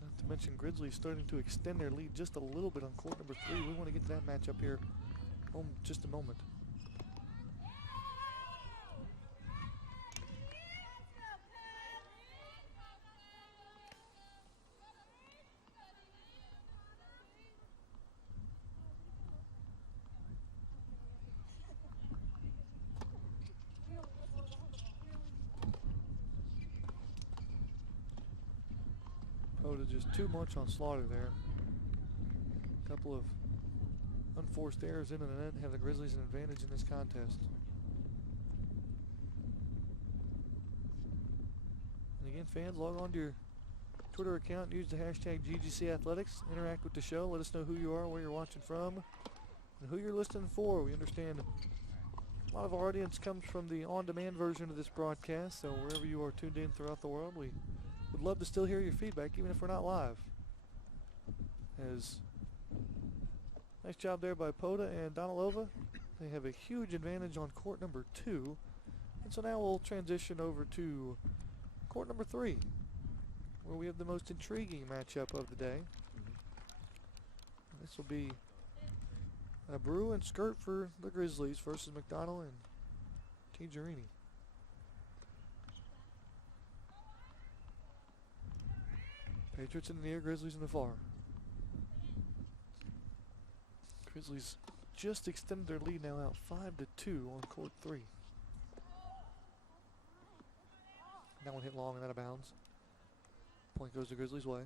Not to mention Grizzlies starting to extend their lead just a little bit on court number 3. We want to get to that matchup here in just a moment. Pota just too much on Slaughter there. A couple of unforced errors into the net have the Grizzlies an advantage in this contest. And again, fans, log on to your Twitter account, use the hashtag GGC Athletics, interact with the show, let us know who you are, where you're watching from, and who you're listening for. We understand a lot of our audience comes from the on-demand version of this broadcast, so wherever you are tuned in throughout the world, we would love to still hear your feedback, even if we're not live. As nice job there by Pota and Donalova. They have a huge advantage on court number 2. And so now we'll transition over to court number 3, where we have the most intriguing matchup of the day. This will be a Brew and Skirt for the Grizzlies versus McDonald and Tigerini. Patriots in the near, Grizzlies in the far. Grizzlies just extended their lead now out 5-2 on court 3. That one hit long and out of bounds. Point goes the Grizzlies' way.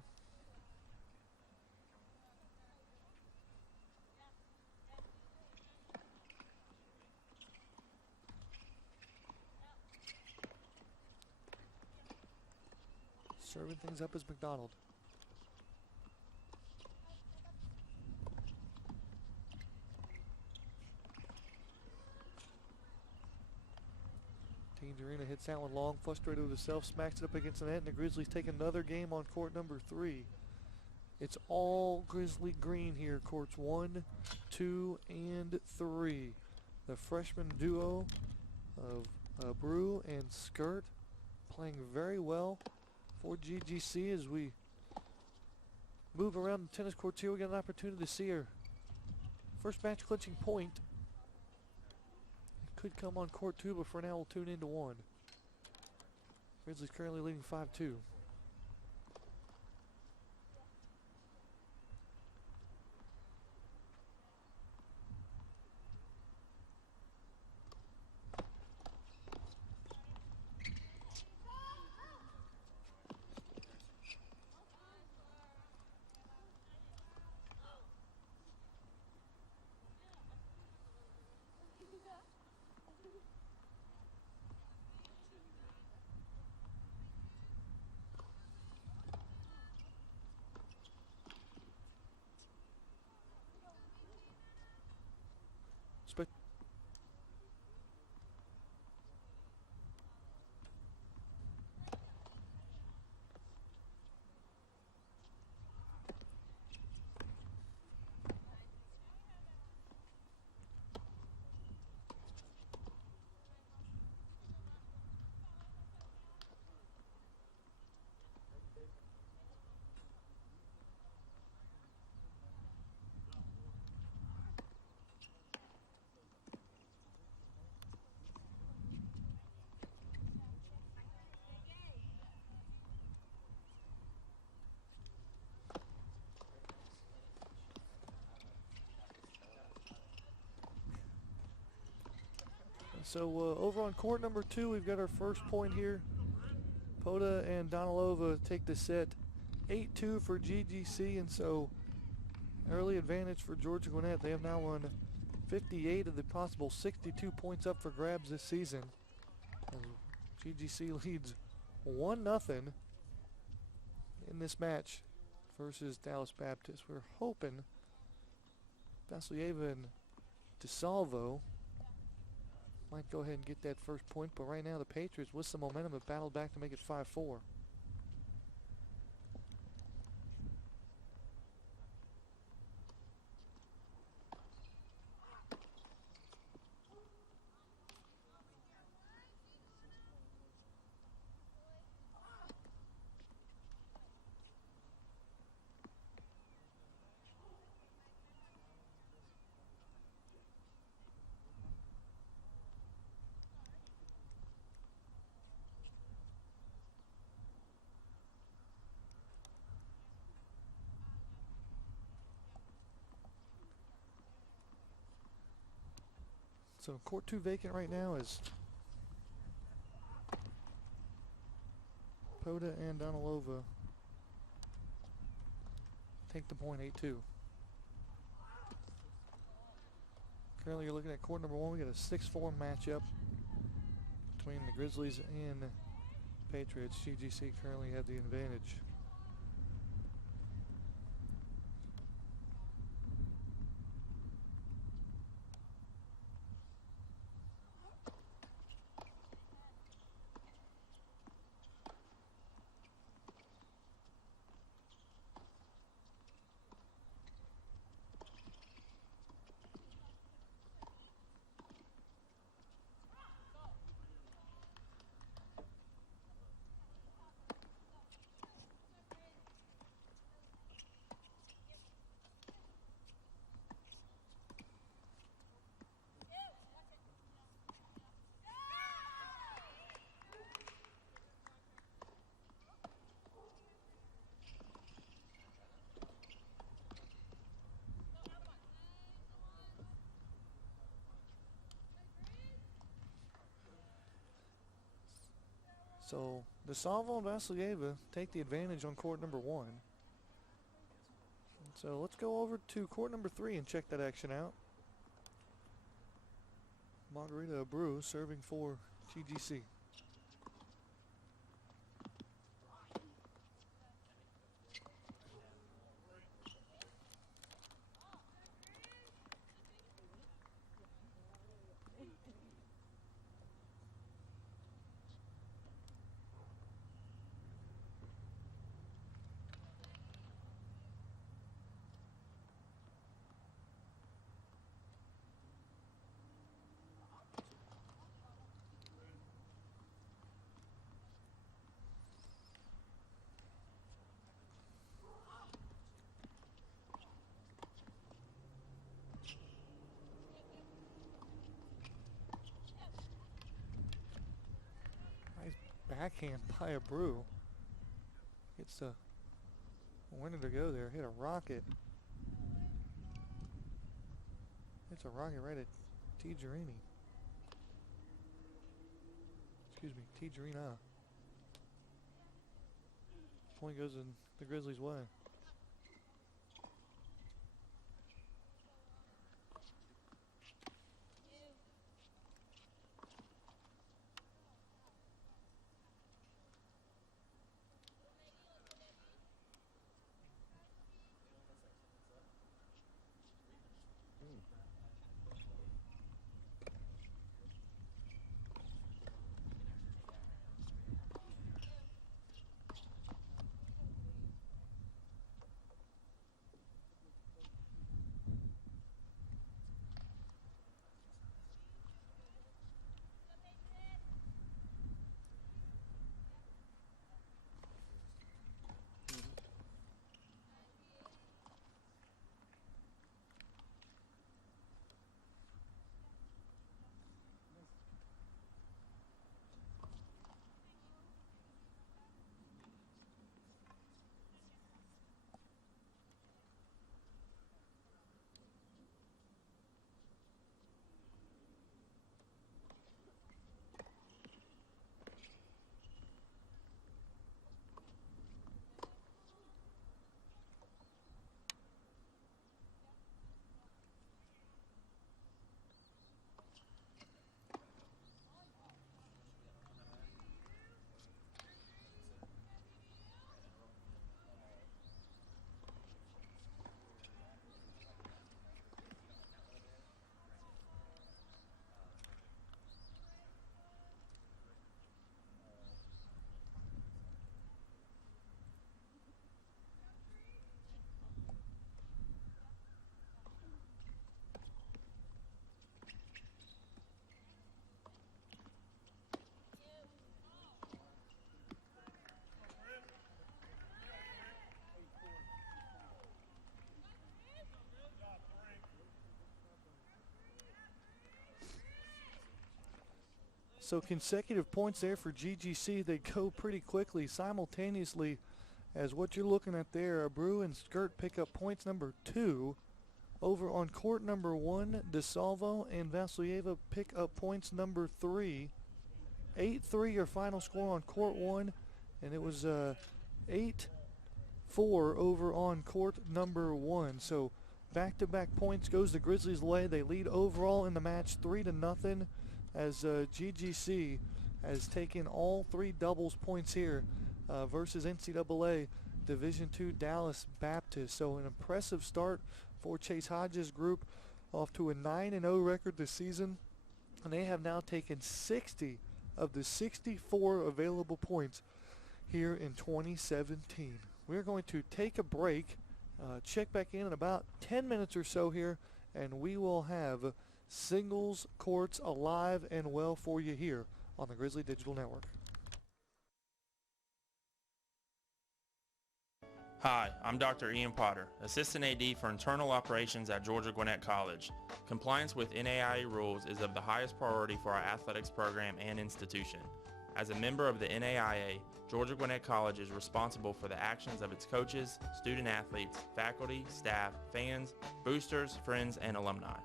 Serving things up is McDonald. Tigerina hits that one long, frustrated with herself, smacks it up against the net, and the Grizzlies take another game on court number 3. It's all Grizzly green here, courts 1, 2, and 3. The freshman duo of Brew and Skirt playing very well for GGC. As we move around the tennis courts here, we get an opportunity to see our first match clinching point. It could come on court 2, but for now we'll tune into 1. Grizzlies currently leading 5-2. So over on court number 2, we've got our first point here. Poda and Donalova take the set 8-2 for GGC, and so early advantage for Georgia Gwinnett. They have now won 58 of the possible 62 points up for grabs this season. As GGC leads 1-0 in this match versus Dallas Baptist. We're hoping Vasilyeva and DeSalvo might go ahead and get that first point, but right now the Patriots, with some momentum, have battled back to make it 5-4. So court 2 vacant right now is Poda and Donalova take the point 8-2. Currently you're looking at court number 1. We got a 6-4 matchup between the Grizzlies and Patriots. GGC currently have the advantage. So DeSalvo and Vasilyeva take the advantage on court number 1. So let's go over to court number 3 and check that action out. Margarita Abreu serving for GGC. Backhand by Abreu. Gets the winner to go there. Hit a rocket. It's a rocket right at Tijerini. Excuse me, Tijerina. Point goes in the Grizzlies' way. So consecutive points there for GGC. They go pretty quickly simultaneously as what you're looking at there. Abreu and Skirt pick up points number 2. Over on court number 1, DeSalvo and Vasilyeva pick up points number 3. 8-3 your final score on court 1, and it was 8-4 over on court number 1. So back-to-back points goes the Grizzlies' way. They lead overall in the match 3-0 as GGC has taken all 3 doubles points here versus NCAA Division II Dallas Baptist. So an impressive start for Chase Hodges' group, off to a 9-0 record this season, and they have now taken 60 of the 64 available points here in 2017. We're going to take a break, check back in about 10 minutes or so here, and we will have singles courts alive and well for you here on the Grizzly Digital Network. Hi, I'm Dr. Ian Potter, Assistant AD for Internal Operations at Georgia Gwinnett College. Compliance with NAIA rules is of the highest priority for our athletics program and institution. As a member of the NAIA, Georgia Gwinnett College is responsible for the actions of its coaches, student athletes, faculty, staff, fans, boosters, friends, and alumni.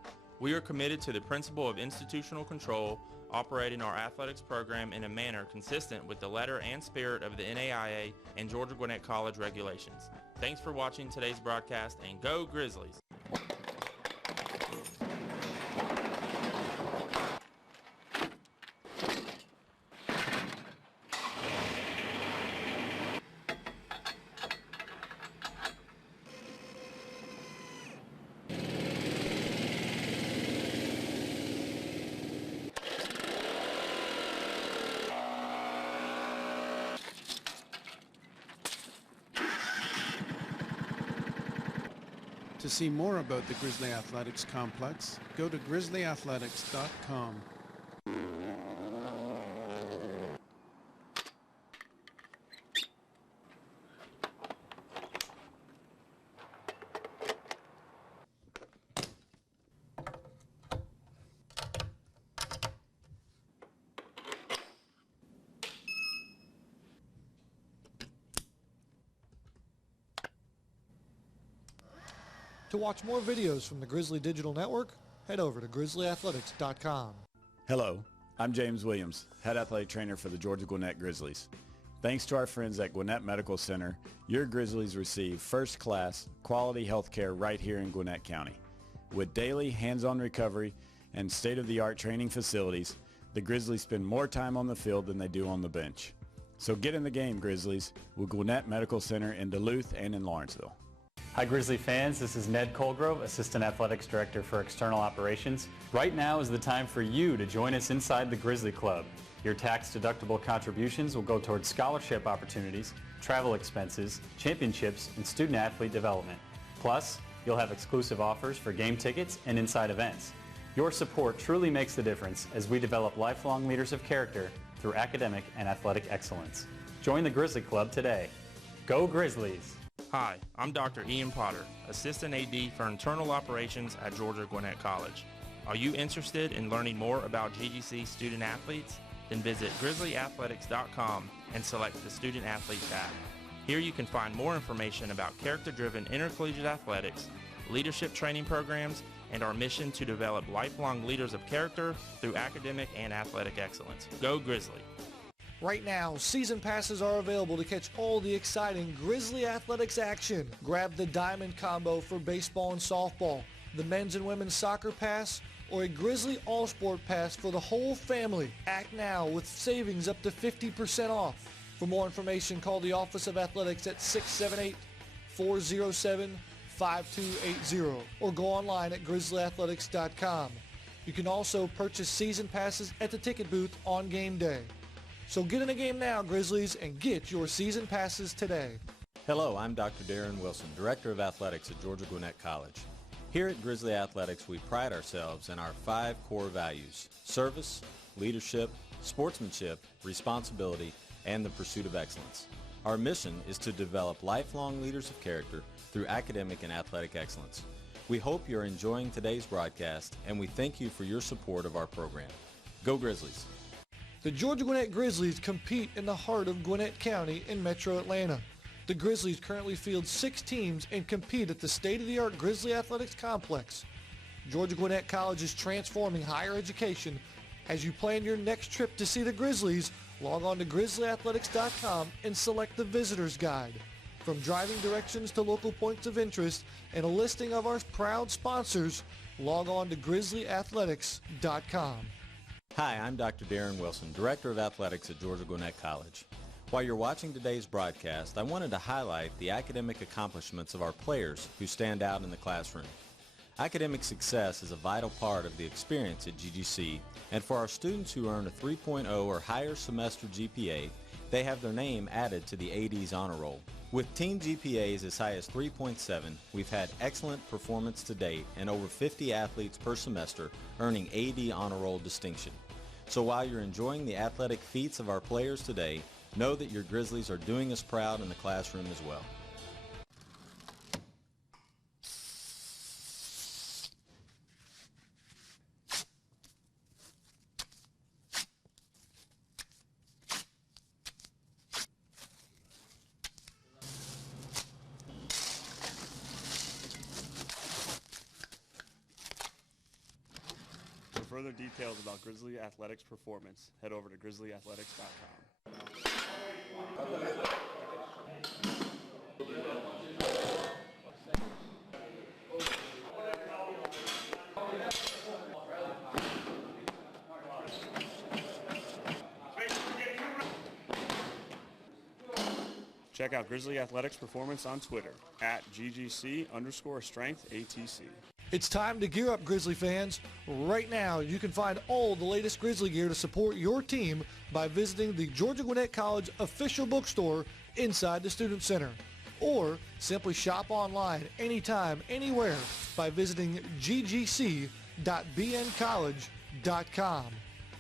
We are committed to the principle of institutional control, operating our athletics program in a manner consistent with the letter and spirit of the NAIA and Georgia Gwinnett College regulations. Thanks for watching today's broadcast, and go Grizzlies! To see more about the Grizzly Athletics Complex, go to grizzlyathletics.com. To watch more videos from the Grizzly Digital Network, head over to grizzlyathletics.com. Hello, I'm James Williams, Head Athletic Trainer for the Georgia Gwinnett Grizzlies. Thanks to our friends at Gwinnett Medical Center, your Grizzlies receive first-class, quality health care right here in Gwinnett County. With daily hands-on recovery and state-of-the-art training facilities, the Grizzlies spend more time on the field than they do on the bench. So get in the game, Grizzlies, with Gwinnett Medical Center in Duluth and in Lawrenceville. Hi Grizzly fans, this is Ned Colgrove, Assistant Athletics Director for External Operations. Right now is the time for you to join us inside the Grizzly Club. Your tax-deductible contributions will go towards scholarship opportunities, travel expenses, championships, and student-athlete development. Plus, you'll have exclusive offers for game tickets and inside events. Your support truly makes the difference as we develop lifelong leaders of character through academic and athletic excellence. Join the Grizzly Club today. Go Grizzlies! Hi, I'm Dr. Ian Potter, Assistant AD for Internal Operations at Georgia Gwinnett College. Are you interested in learning more about GGC student athletes? Then visit grizzlyathletics.com and select the Student Athlete tab. Here you can find more information about character-driven intercollegiate athletics, leadership training programs, and our mission to develop lifelong leaders of character through academic and athletic excellence. Go Grizzly! Right now, season passes are available to catch all the exciting Grizzly Athletics action. Grab the Diamond Combo for baseball and softball, the men's and women's soccer pass, or a Grizzly All-Sport pass for the whole family. Act now with savings up to 50% off. For more information, call the Office of Athletics at 678-407-5280 or go online at grizzlyathletics.com. You can also purchase season passes at the ticket booth on game day. So get in the game now, Grizzlies, and get your season passes today. Hello, I'm Dr. Darren Wilson, Director of Athletics at Georgia Gwinnett College. Here at Grizzly Athletics, we pride ourselves in our 5 core values: service, leadership, sportsmanship, responsibility, and the pursuit of excellence. Our mission is to develop lifelong leaders of character through academic and athletic excellence. We hope you're enjoying today's broadcast, and we thank you for your support of our program. Go Grizzlies! The Georgia Gwinnett Grizzlies compete in the heart of Gwinnett County in metro Atlanta. The Grizzlies currently field 6 teams and compete at the state-of-the-art Grizzly Athletics Complex. Georgia Gwinnett College is transforming higher education. As you plan your next trip to see the Grizzlies, log on to grizzlyathletics.com and select the Visitor's Guide. From driving directions to local points of interest and a listing of our proud sponsors, log on to grizzlyathletics.com. Hi, I'm Dr. Darren Wilson, Director of Athletics at Georgia Gwinnett College. While you're watching today's broadcast, I wanted to highlight the academic accomplishments of our players who stand out in the classroom. Academic success is a vital part of the experience at GGC, and for our students who earn a 3.0 or higher semester GPA, they have their name added to the AD's honor roll. With team GPAs as high as 3.7, we've had excellent performance to date and over 50 athletes per semester earning AD honor roll distinction. So while you're enjoying the athletic feats of our players today, know that your Grizzlies are doing us proud in the classroom as well. For further details about Grizzly Athletics performance, head over to grizzlyathletics.com. Check out Grizzly Athletics performance on Twitter at GGC_strength_ATC. It's time to gear up, Grizzly fans. Right now, you can find all the latest Grizzly gear to support your team by visiting the Georgia Gwinnett College official bookstore inside the Student Center. Or simply shop online anytime, anywhere by visiting ggc.bncollege.com.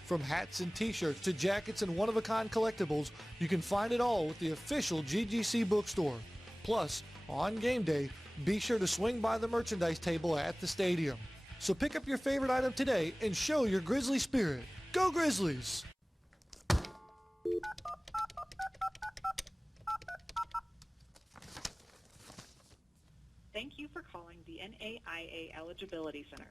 From hats and t-shirts to jackets and one-of-a-kind collectibles, you can find it all with the official GGC bookstore. Plus, on game day, be sure to swing by the merchandise table at the stadium. So pick up your favorite item today and show your Grizzly spirit. Go Grizzlies! Thank you for calling the NAIA Eligibility Center.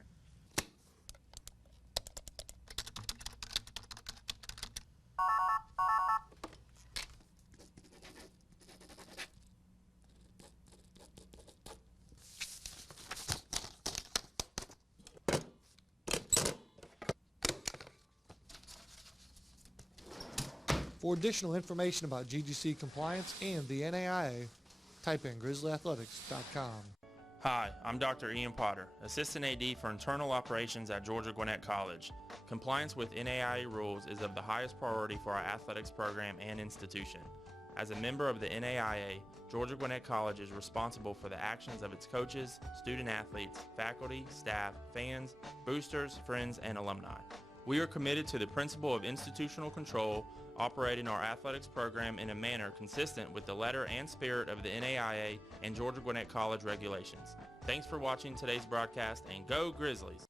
For additional information about GGC compliance and the NAIA, type in grizzlyathletics.com. Hi, I'm Dr. Ian Potter, Assistant AD for Internal Operations at Georgia Gwinnett College. Compliance with NAIA rules is of the highest priority for our athletics program and institution. As a member of the NAIA, Georgia Gwinnett College is responsible for the actions of its coaches, student athletes, faculty, staff, fans, boosters, friends, and alumni. We are committed to the principle of institutional control, operating our athletics program in a manner consistent with the letter and spirit of the NAIA and Georgia Gwinnett College regulations. Thanks for watching today's broadcast, and go Grizzlies!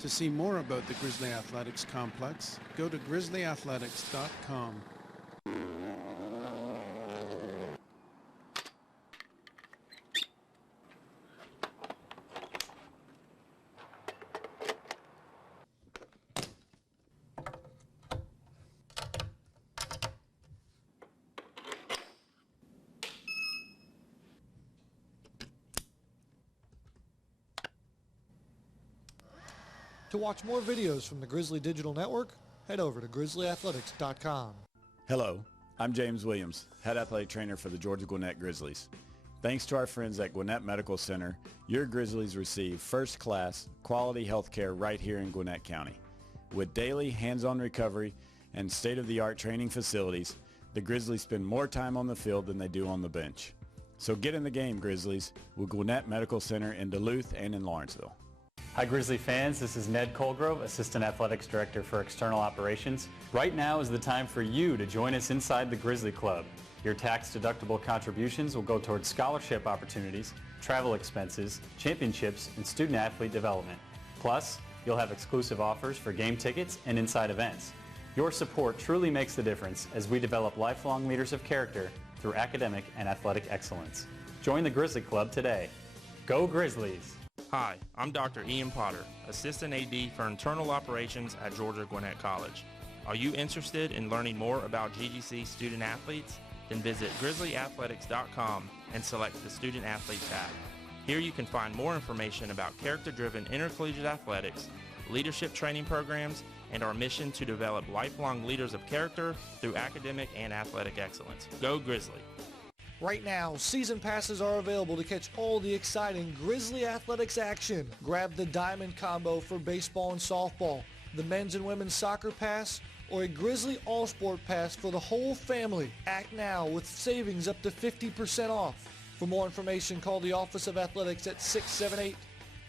To see more about the Grizzly Athletics Complex, go to grizzlyathletics.com. To watch more videos from the Grizzly Digital Network, head over to grizzlyathletics.com. Hello, I'm James Williams, Head Athletic Trainer for the Georgia Gwinnett Grizzlies. Thanks to our friends at Gwinnett Medical Center, your Grizzlies receive first-class, quality health care right here in Gwinnett County. With daily hands-on recovery and state-of-the-art training facilities, the Grizzlies spend more time on the field than they do on the bench. So get in the game, Grizzlies, with Gwinnett Medical Center in Duluth and in Lawrenceville. Hi Grizzly fans, this is Ned Colgrove, Assistant Athletics Director for External Operations. Right now is the time for you to join us inside the Grizzly Club. Your tax-deductible contributions will go towards scholarship opportunities, travel expenses, championships, and student-athlete development. Plus, you'll have exclusive offers for game tickets and inside events. Your support truly makes the difference as we develop lifelong leaders of character through academic and athletic excellence. Join the Grizzly Club today. Go Grizzlies! Hi, I'm Dr. Ian Potter, Assistant AD for Internal Operations at Georgia Gwinnett College. Are you interested in learning more about GGC student athletes? Then visit grizzlyathletics.com and select the Student Athlete tab. Here you can find more information about character-driven intercollegiate athletics, leadership training programs, and our mission to develop lifelong leaders of character through academic and athletic excellence. Go Grizzly! Right now, season passes are available to catch all the exciting Grizzly athletics action. Grab the Diamond Combo for baseball and softball, the men's and women's soccer pass, or a Grizzly All-Sport Pass for the whole family. Act now with savings up to 50% off. For more information, call the Office of Athletics at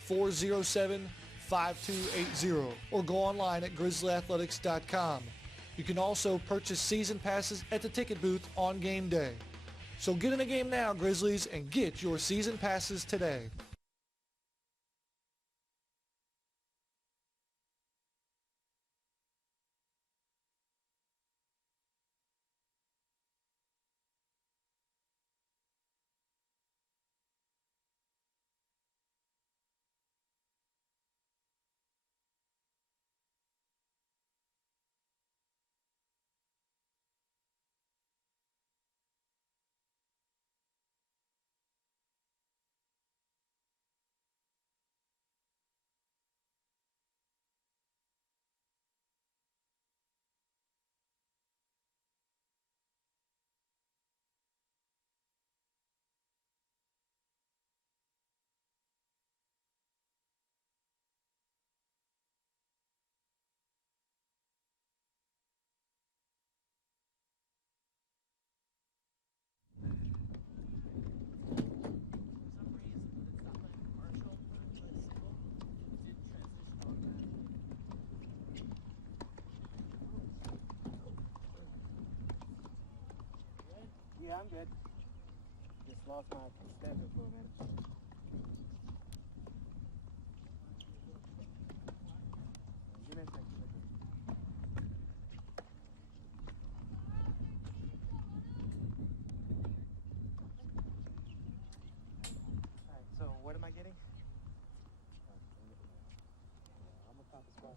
678-407-5280 or go online at grizzlyathletics.com. You can also purchase season passes at the ticket booth on game day. So get in the game now, Grizzlies, and get your season passes today. Yeah, I'm good. Just lost my schedule for a minute. Give me a second. Alright, so what am I getting? I'm gonna pop this spot.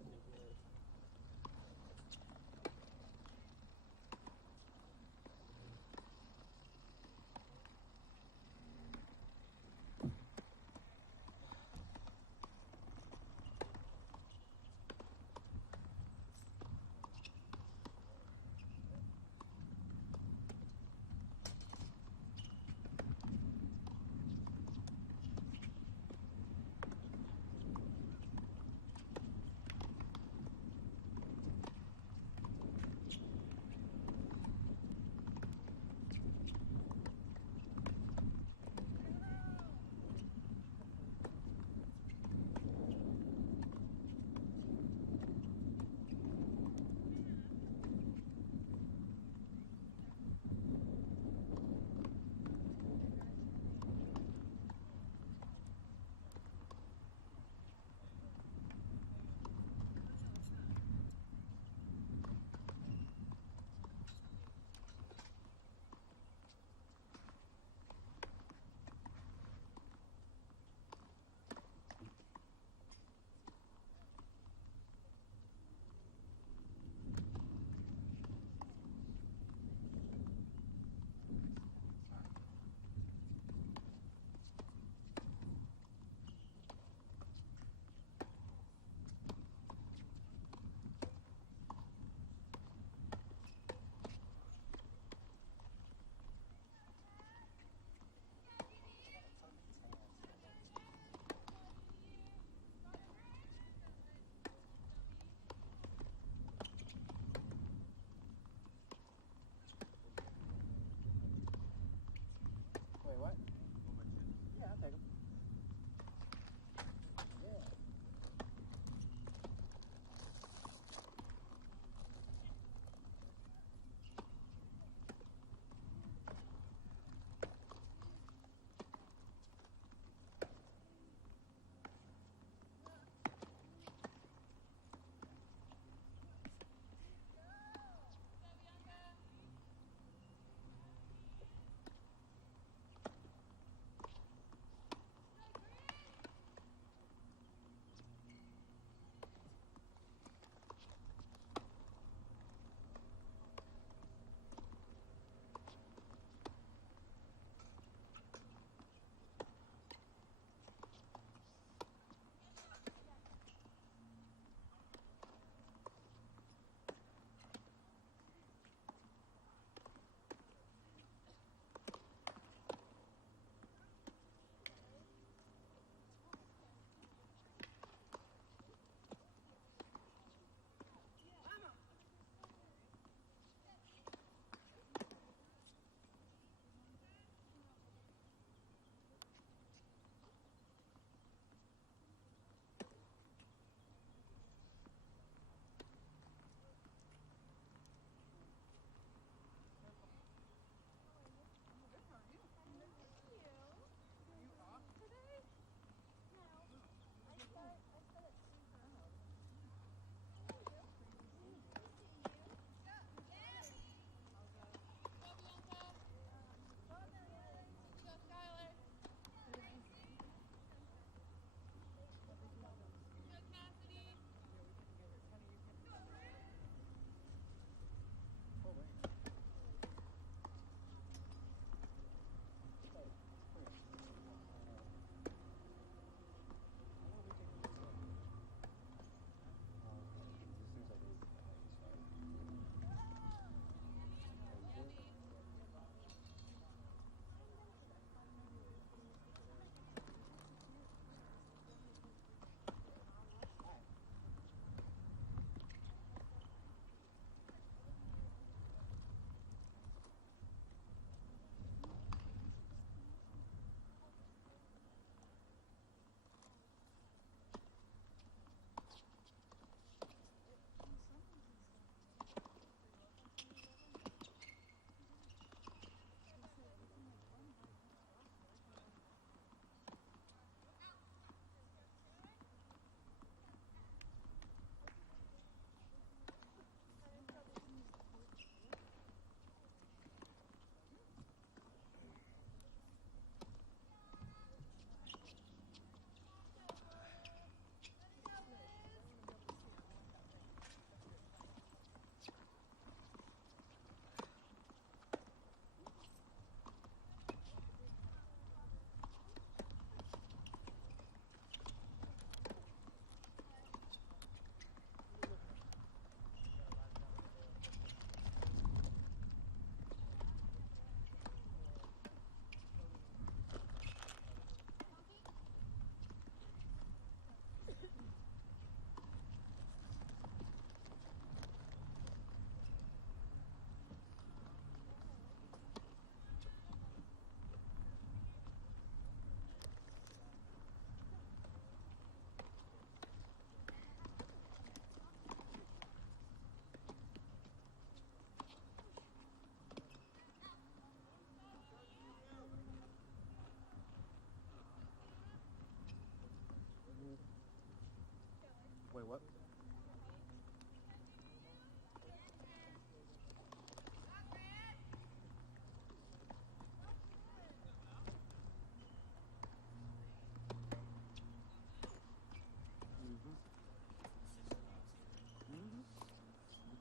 Wait, what?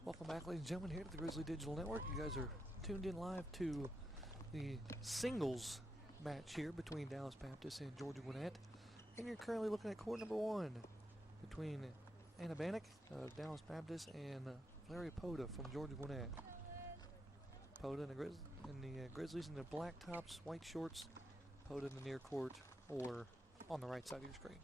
Welcome back, ladies and gentlemen, here to the Grizzly Digital Network. You guys are tuned in live to the singles match here between Dallas Baptist and Georgia Gwinnett. And you're currently looking at court number 1 between Anna Bannock of Dallas Baptist and Larry Poda from Georgia Gwinnett. Poda and the Grizzlies in the black tops, white shorts. Poda in the near court or on the right side of your screen.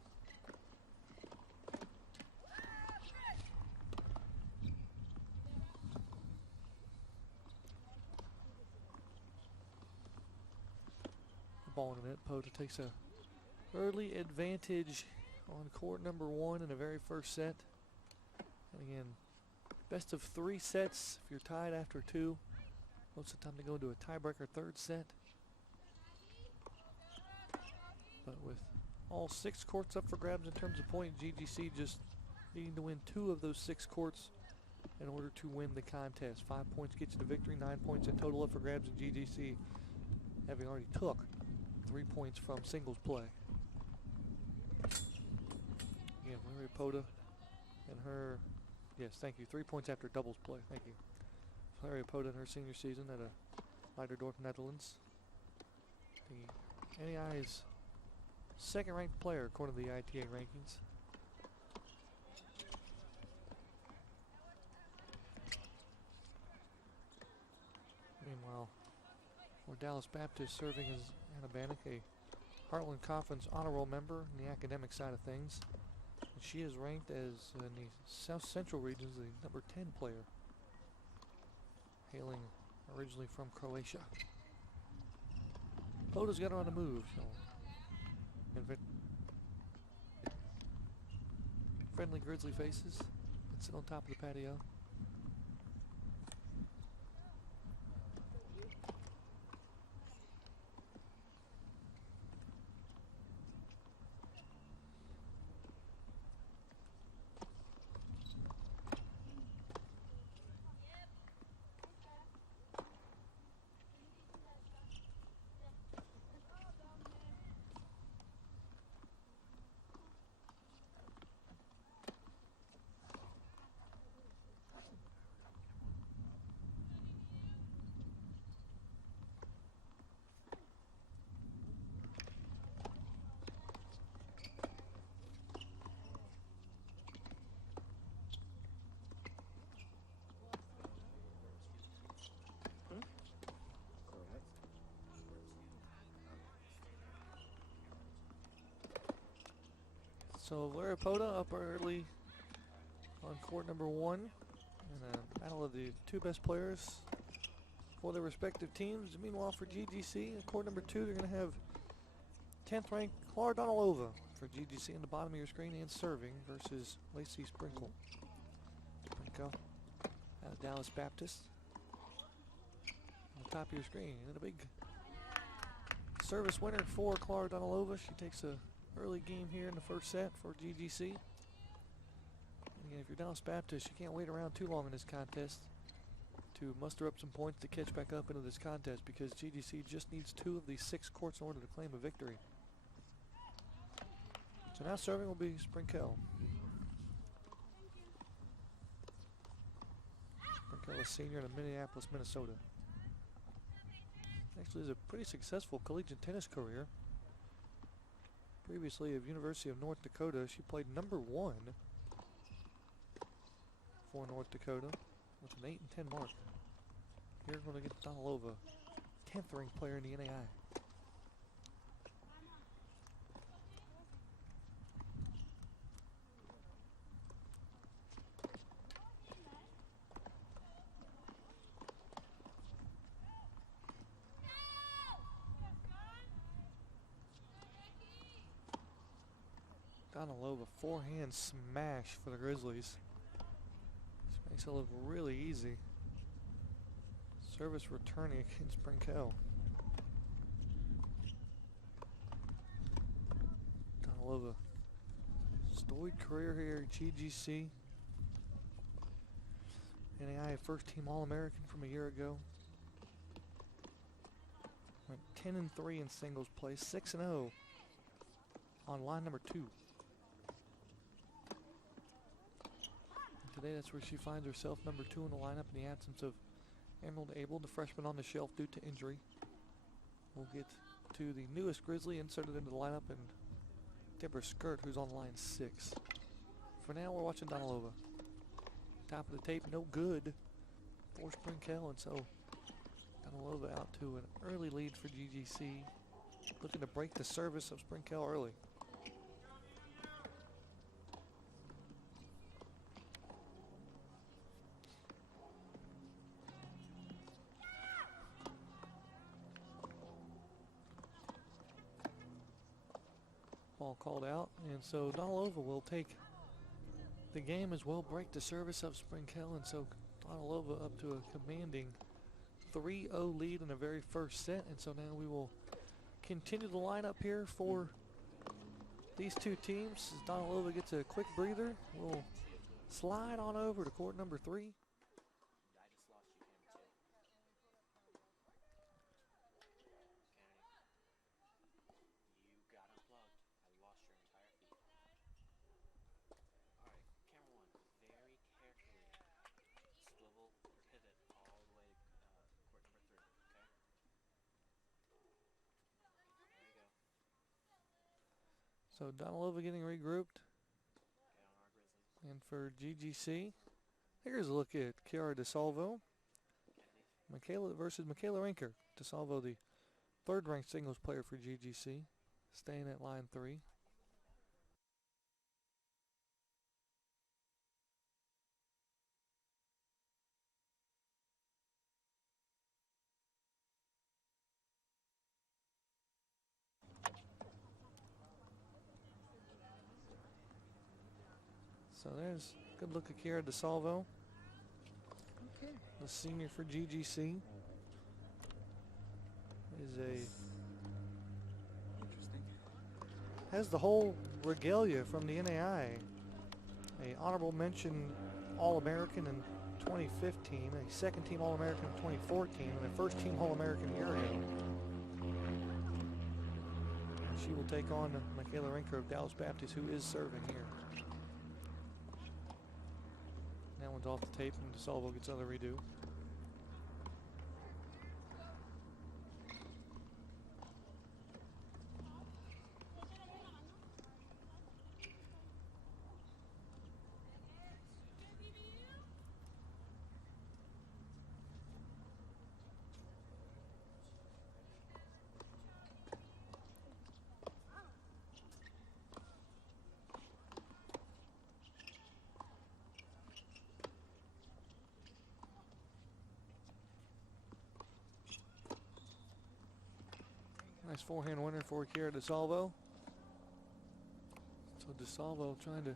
Ball in the net. Poda takes a early advantage on court number 1 in the very first set. And again, best of 3 sets. If you're tied after 2, most of the time they go into a tiebreaker third set. But with all 6 courts up for grabs in terms of point, GGC just needing to win 2 of those 6 courts in order to win the contest. 5 points gets you the victory, 9 points in total up for grabs in GGC, having already took 3 points from singles play. Again, Larry Poda and her, yes, thank you, 3 points after doubles play, thank you. Larry Poda in her senior season at a Leiderdorf, Netherlands. The NAI's second-ranked player according to the ITA rankings. Meanwhile, for Dallas Baptist, serving as Anna Bannock, a Heartland Conference Honor Roll member in the academic side of things. And she is ranked as, in the South Central regions, the number 10 player, hailing originally from Croatia. Poda's got her on the move. So friendly Grizzly faces that sit on top of the patio. So Larry Poda up early on court number 1 in a battle of the 2 best players for their respective teams. Meanwhile, for GGC, in court number 2, they're going to have 10th ranked Clara Donalova for GGC in the bottom of your screen and serving versus Lacey Sprinkle. Sprinkle out of Dallas Baptist on the top of your screen. And a big service winner for Clara Donalova. She takes a early game here in the first set for GGC. And again, if you're Dallas Baptist, you can't wait around too long in this contest to muster up some points to catch back up into this contest, because GGC just needs 2 of these 6 courts in order to claim a victory. So now serving will be Sprinkle. Sprinkle, a senior in Minneapolis, Minnesota. Actually has a pretty successful collegiate tennis career. Previously of University of North Dakota, she played number 1 for North Dakota with an 8 and 10 mark. Here we're going to get Donalova, 10th ranked player in the NAI. Donalova, forehand smash for the Grizzlies. This makes it look really easy. Service returning against Sprinkle. Donalova storied career here at GGC. NAIA first-team All-American from a year ago. Went 10-3 in singles play, 6-0 on line number 2. And today, that's where she finds herself number 2 in the lineup in the absence of Emerald Abel, the freshman on the shelf due to injury. We'll get to the newest Grizzly inserted into the lineup, and Deborah Skirt, who's on line 6. For now, we're watching Donalova. Top of the tape, no good for Sprinkel, and so Donalova out to an early lead for GGC, looking to break the service of Sprinkel early. Ball called out, and so Donalova will take the game as well, break the service of Sprinkel, and so Donalova up to a commanding 3-0 lead in the very first set. And so now we will continue the lineup here for these two teams. As Donalova gets a quick breather, we'll slide on over to court number 3. So Donalova getting regrouped. And for GGC, here's a look at Chiara DeSalvo. Michaela versus Michaela Rinker. DeSalvo, the third-ranked singles player for GGC, staying at line 3. So there's a good look at Chiara DeSalvo, the senior for GGC. Has the whole regalia from the NAIA. A honorable mention All-American in 2015, a second-team All-American in 2014, and a first-team All-American a year ago. She will take on Michaela Rinker of Dallas Baptist, who is serving here. That one's off the tape, and DeSalvo gets another redo. Nice forehand winner for Chiara DeSalvo. So DeSalvo trying to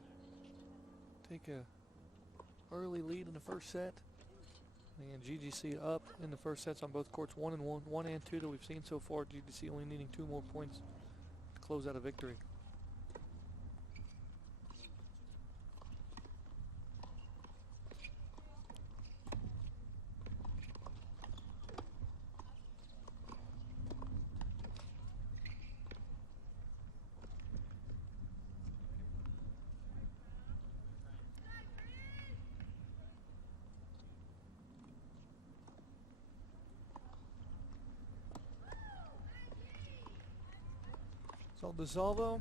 take a early lead in the first set. And GGC up in the first sets on both courts, 1 and 2 that we've seen so far. GGC only needing 2 more points to close out a victory. So DeSalvo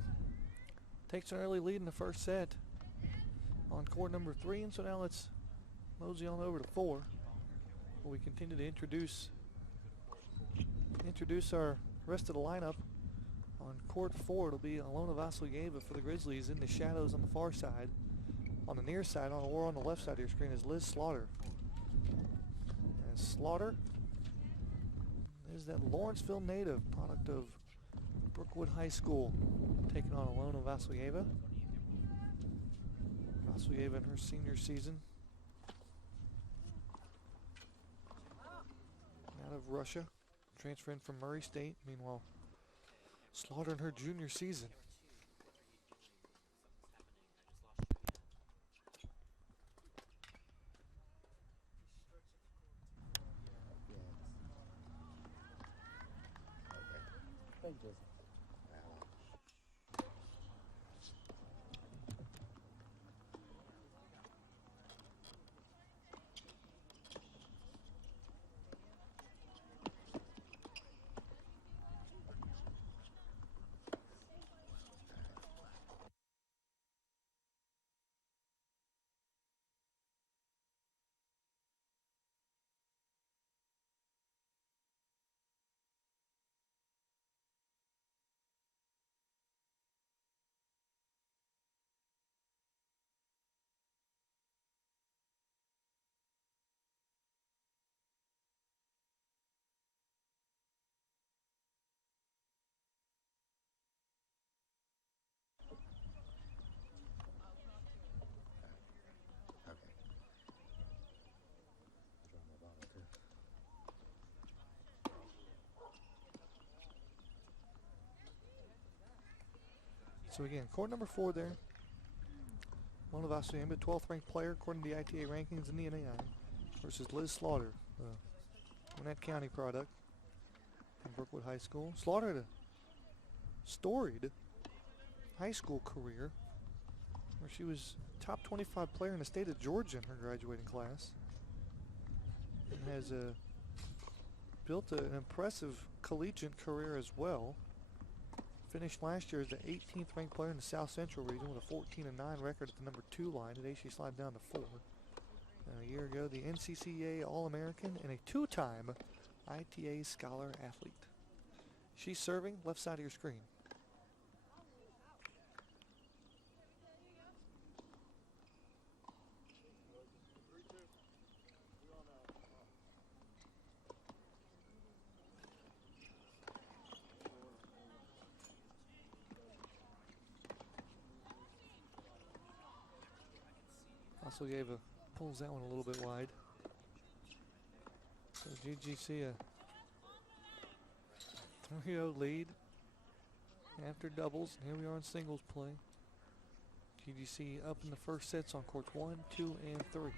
takes an early lead in the first set on court number 3, and so now let's mosey on over to 4, where we continue to introduce our rest of the lineup. On court 4, it'll be Alona Vasilyeva for the Grizzlies in the shadows on the far side. On the near side, or on the left side of your screen, is Liz Slaughter. And Slaughter is that Lawrenceville native, product of Brookwood High School, taking on Alona Vasilyeva. Vasilyeva in her senior season. Out of Russia, transferring from Murray State. Meanwhile, Slaughter in her junior season. like just So again, court number 4 there. Mona Vasuyamba, 12th ranked player according to the ITA rankings in the NAI, versus Liz Slaughter, Gwinnett County product from Brookwood High School. Slaughter had a storied high school career where she was top 25 player in the state of Georgia in her graduating class, and has built an impressive collegiate career as well. Finished last year as the 18th ranked player in the South Central region with a 14-9 record at the number 2 line. Today she slid down to 4. A year ago, the NCAA All-American and a 2-time ITA Scholar athlete. She's serving left side of your screen. Vasuyeva pulls that one a little bit wide. So GGC a 3-0 lead after doubles. And here we are in singles play. GGC up in the first sets on courts 1, 2, and 3.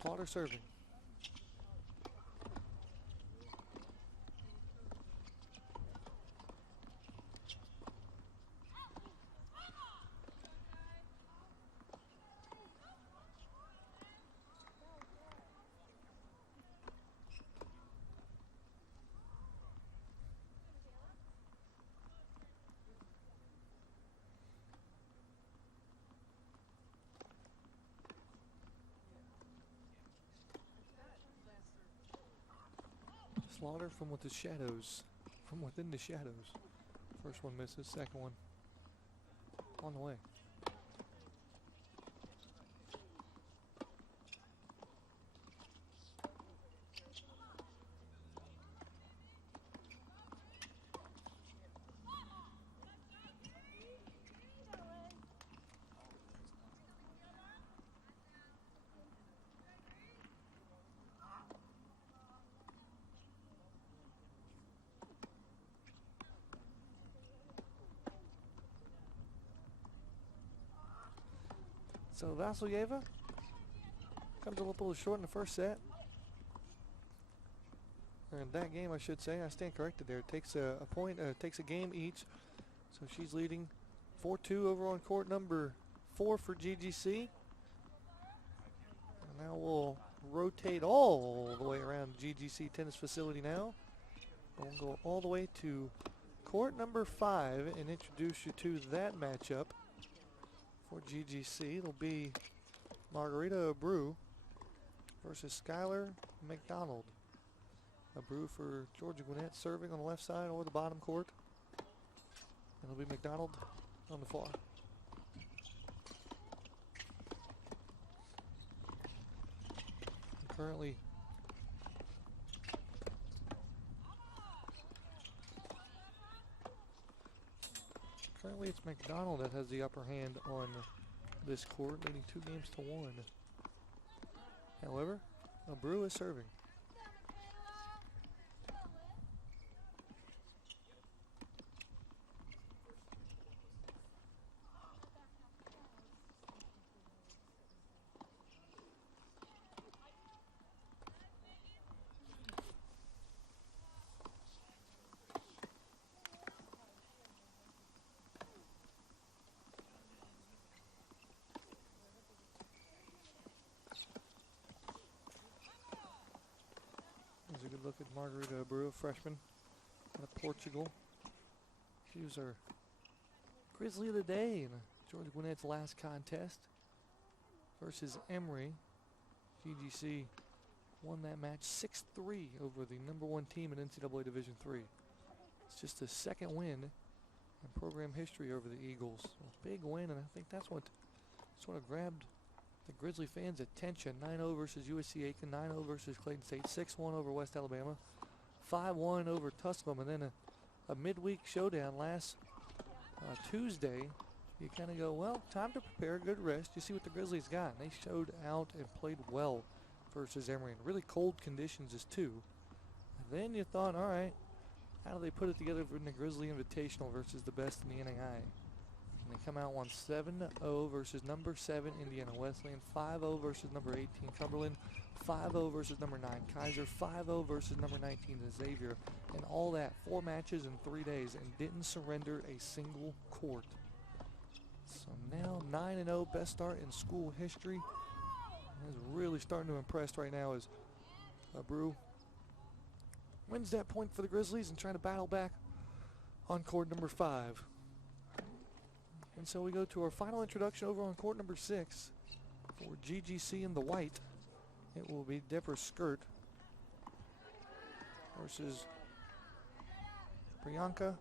Slaughter serving. Slaughter from with the shadows, from within the shadows. First one misses, second one on the way. So Vasuyeva comes a little short in the first set. Or in that game, I should say. I stand corrected there. It takes a point, takes a game each. So she's leading 4-2 over on court number 4 for GGC. And now we'll rotate all the way around the GGC tennis facility now. We'll go all the way to court number 5 and introduce you to that matchup. For GGC, it'll be Margarita Abreu versus Skylar McDonald. Abreu for Georgia Gwinnett serving on the left side or the bottom court. And it'll be McDonald on the far. And currently it's McDonald that has the upper hand on this court, leading 2-1. However, Abreu is serving. a good look at Margarita Abreu, freshman out of Portugal. She was our Grizzly of the day in Georgia Gwinnett's last contest versus Emory. GGC won that match 6-3 over the #1 team in NCAA Division III. It's just the second win in program history over the Eagles. A big win, and I think that's what sort of grabbed the Grizzly fans' attention. 9-0 versus USC Aiken, 9-0 versus Clayton State, 6-1 over West Alabama, 5-1 over Tusculum, and then a midweek showdown last Tuesday. You kind of go, well, time to prepare a good rest. You see what the Grizzlies got. And they showed out and played well versus Emory in really cold conditions as too. And then you thought, all right, how do they put it together in the Grizzly Invitational versus the best in the NAIA? And they come out 7-0 versus #7 Indiana Wesleyan, 5-0 versus #18 Cumberland, 5-0 versus #9 Kaiser, 5-0 versus #19 Xavier, and all that 4 matches in 3 days, and didn't surrender a single court. So now 9-0, best start in school history. Is really starting to impress right now as Abreu wins that point for the Grizzlies and trying to battle back on court number 5. And so we go to our final introduction over on court number 6 for GGC in the white. It will be Deborah Skirt versus Priyanka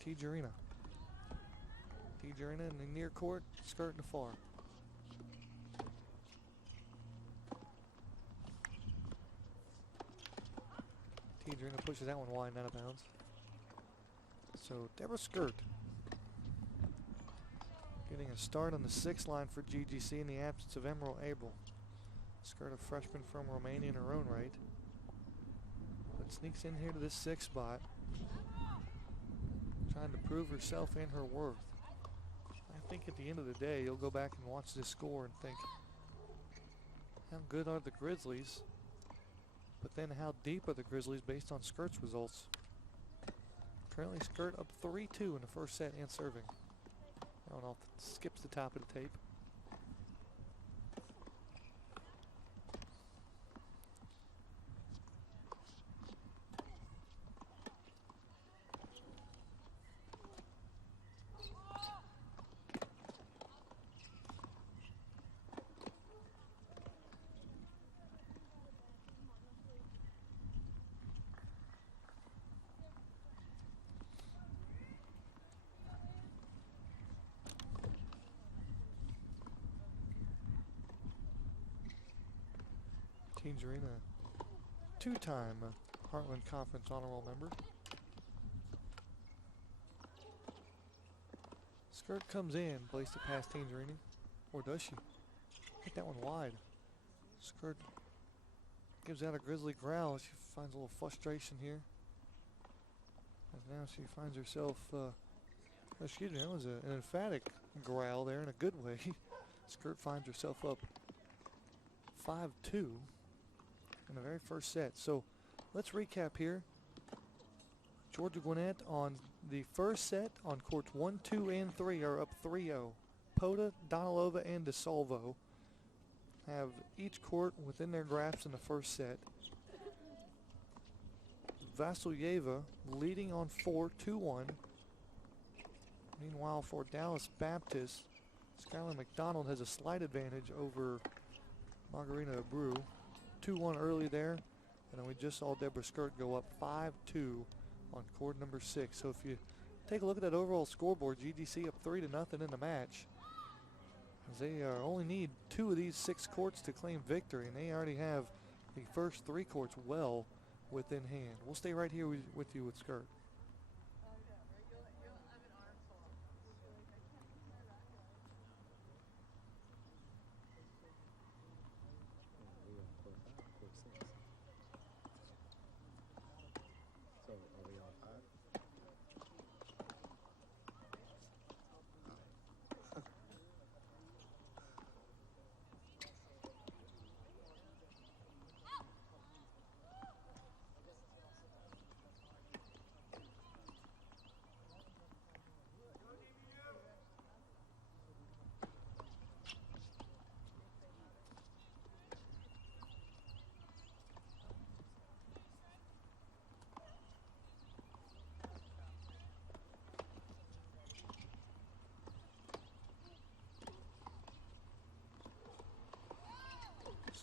Tijarina. Tijarina in the near court, Skirt in the far. Tijarina pushes that one wide and out of bounds. So Deborah Skirt getting a start on the 6th line for GGC in the absence of Emerald Abel. Skirt, a freshman from Romania in her own right, but sneaks in here to this 6th spot, trying to prove herself and her worth. I think at the end of the day, you'll go back and watch this score and think, how good are the Grizzlies? But then how deep are the Grizzlies based on Skirt's results? Currently Skirt up 3-2 in the first set and serving. That one skips the top of the tape. Tijarina, 2-time Heartland Conference Honor Roll member. Skirt comes in, plays it past Tijarina, or does she? Hit that one wide. Skirt gives out a Grizzly growl. She finds a little frustration here. And now she finds herself, excuse me, that was an emphatic growl there in a good way. Skirt finds herself up 5-2. In the very first set. So let's recap here. Georgia Gwinnett on the first set on courts 1, 2, and 3 are up 3-0. Pota, Donalova, and DeSalvo have each court within their grasp in the first set. Vasilyeva leading on 4-2-1. Meanwhile, for Dallas Baptist, Skylar McDonald has a slight advantage over Margarita Abreu. 2-1 early there, and then we just saw Deborah Skirt go up 5-2 on court number 6. So if you take a look at that overall scoreboard, GGC up 3-0 in the match. As they only need 2 of these 6 courts to claim victory, and they already have the first 3 courts well within hand. We'll stay right here with you with Skirt.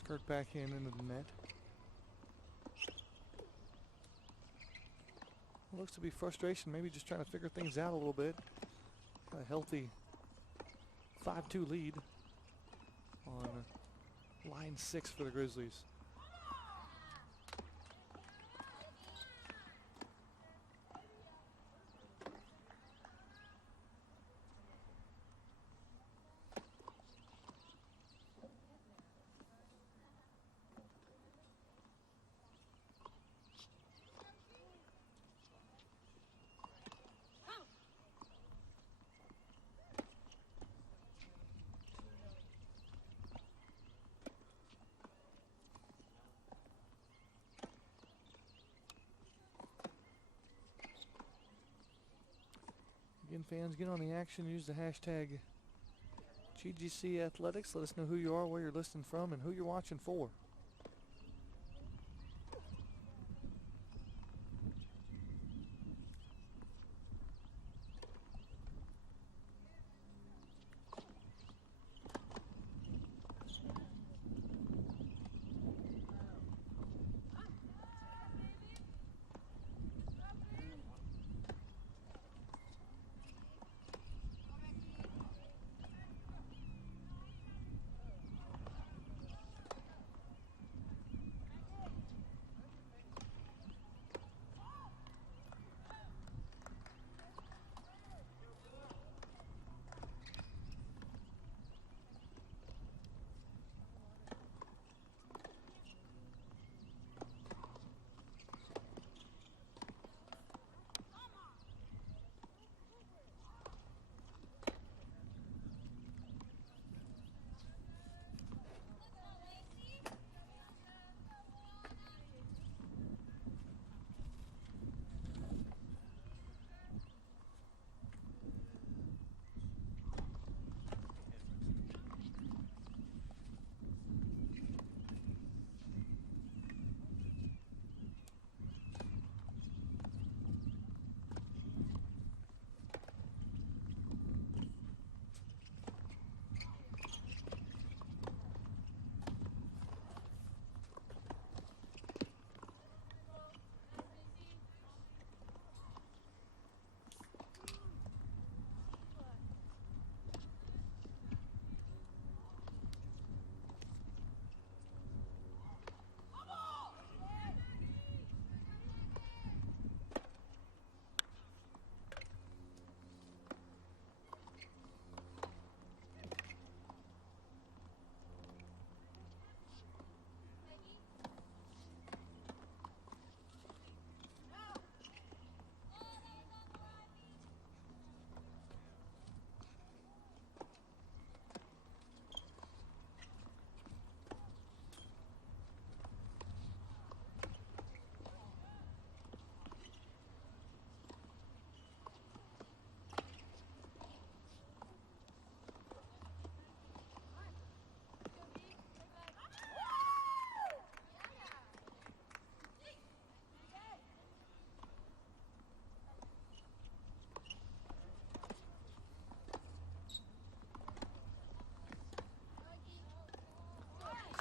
Skirt backhand into the net. Looks to be frustration, maybe just trying to figure things out a little bit. Got a healthy 5-2 lead on line 6 for the Grizzlies. Again, fans, get on the action. Use the hashtag GGC Athletics. Let us know who you are, where you're listening from, and who you're watching for.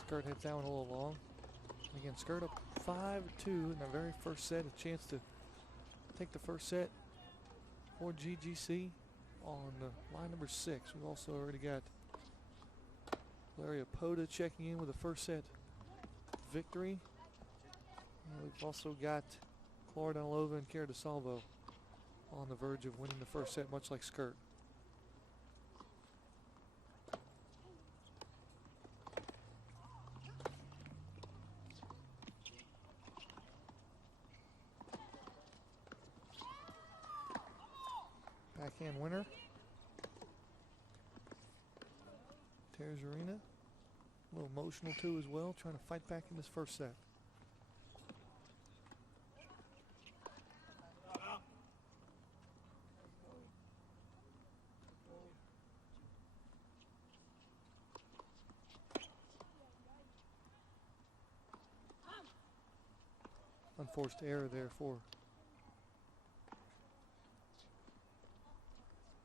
Skirt heads that one a little long. Again, Skirt up 5-2 in the very first set. A chance to take the first set for GGC on line number 6. We've also already got Larry Apoda checking in with the first set victory. And we've also got Clara Danilova and Cara DeSalvo on the verge of winning the first set, much like Skirt. Backhand winner. Tears Arena. A little emotional too as well, trying to fight back in this first set. Unforced error there for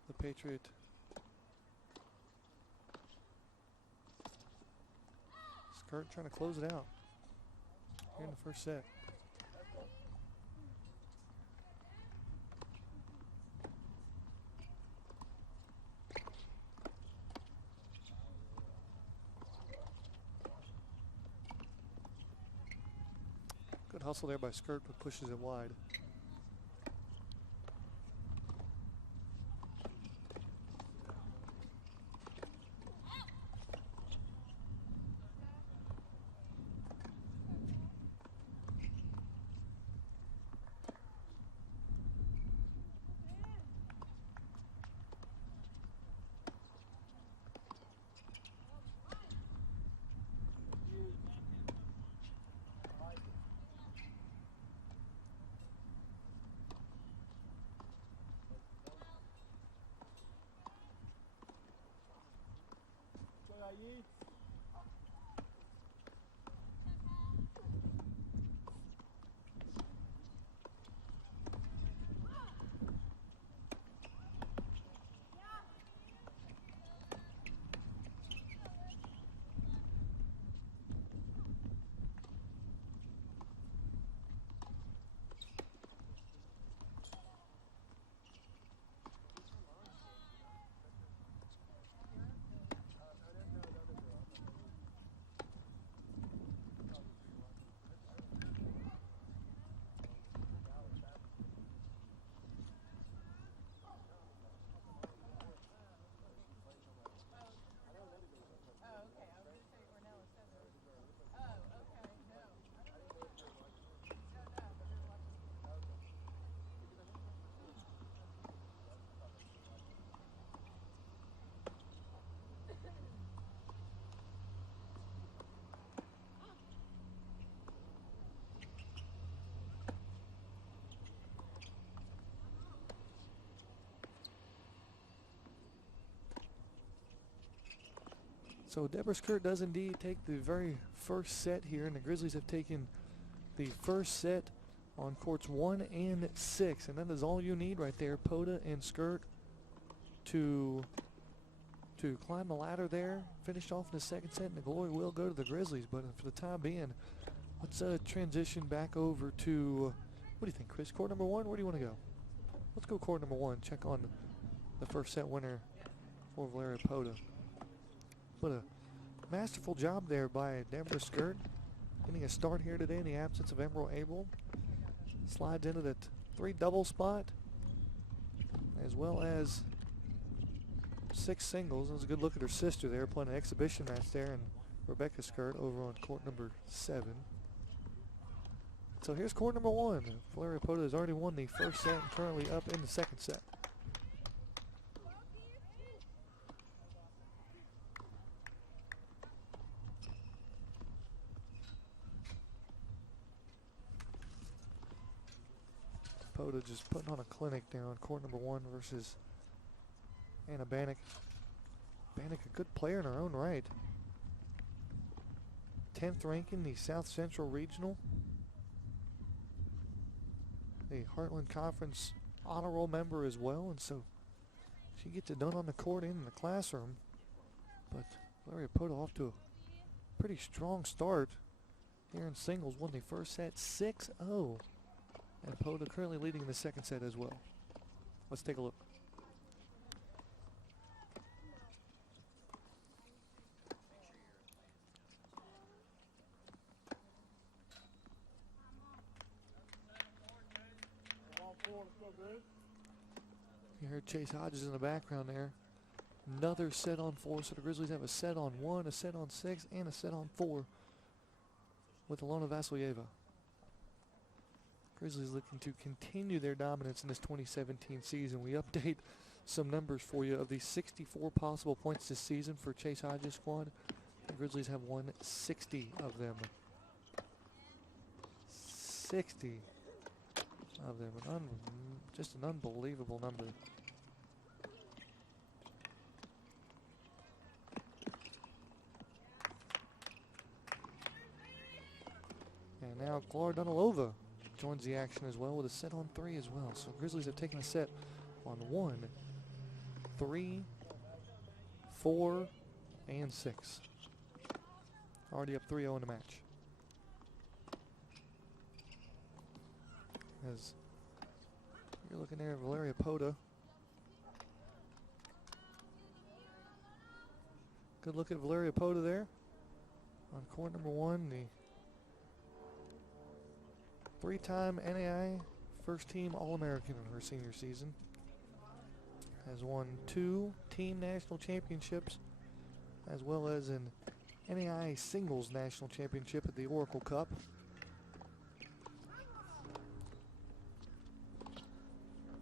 the Patriot. Skirt trying to close it out here in the first set. Good hustle there by Skirt, but pushes it wide. So Deborah Skirt does indeed take the very first set here, and the Grizzlies have taken the first set on courts 1 and 6, and that is all you need right there, Poda and Skirt, to climb the ladder there. Finish off in the second set, and the glory will go to the Grizzlies. But for the time being, let's transition back over to, what do you think, Chris? Court number 1, where do you want to go? Let's go court number 1, check on the first set winner for Valeria Poda. But a masterful job there by Deborah Skirt, getting a start here today in the absence of Emerald Abel. Slides into that 3 double spot, as well as 6 singles. It was a good look at her sister there, playing an exhibition match there, and Rebecca Skirt over on court number 7. So here's court number 1. Valeria Poda has already won the first set and currently up in the second set. Poda just putting on a clinic there on court number 1 versus Anna Bannock. Bannock, a good player in her own right. 10th rank in the South Central Regional. A Heartland Conference honor roll member as well, and so she gets it done on the court and in the classroom. But Valeria Poda off to a pretty strong start here in singles. Won the first set 6-0. And Poda currently leading in the second set as well. Let's take a look. You heard Chase Hodges in the background there. Another set on 4, so the Grizzlies have a set on 1, a set on 6, and a set on 4 with Alona Vasilyeva. Grizzlies looking to continue their dominance in this 2017 season. We update some numbers for you. Of the 64 possible points this season for Chase Hodges' squad, the Grizzlies have won 60 of them. 60 of them. Just an unbelievable number. And now Clara Dunilova joins the action as well with a set on 3 as well. So Grizzlies have taken a set on 1, 3, 4, and 6. Already up 3-0 in the match. As you're looking there, Valeria Pota. Good look at Valeria Pota there on court number 1. The 3-time NAIA first team All-American in her senior season. Has won 2 team national championships as well as an NAIA singles national championship at the Oracle Cup.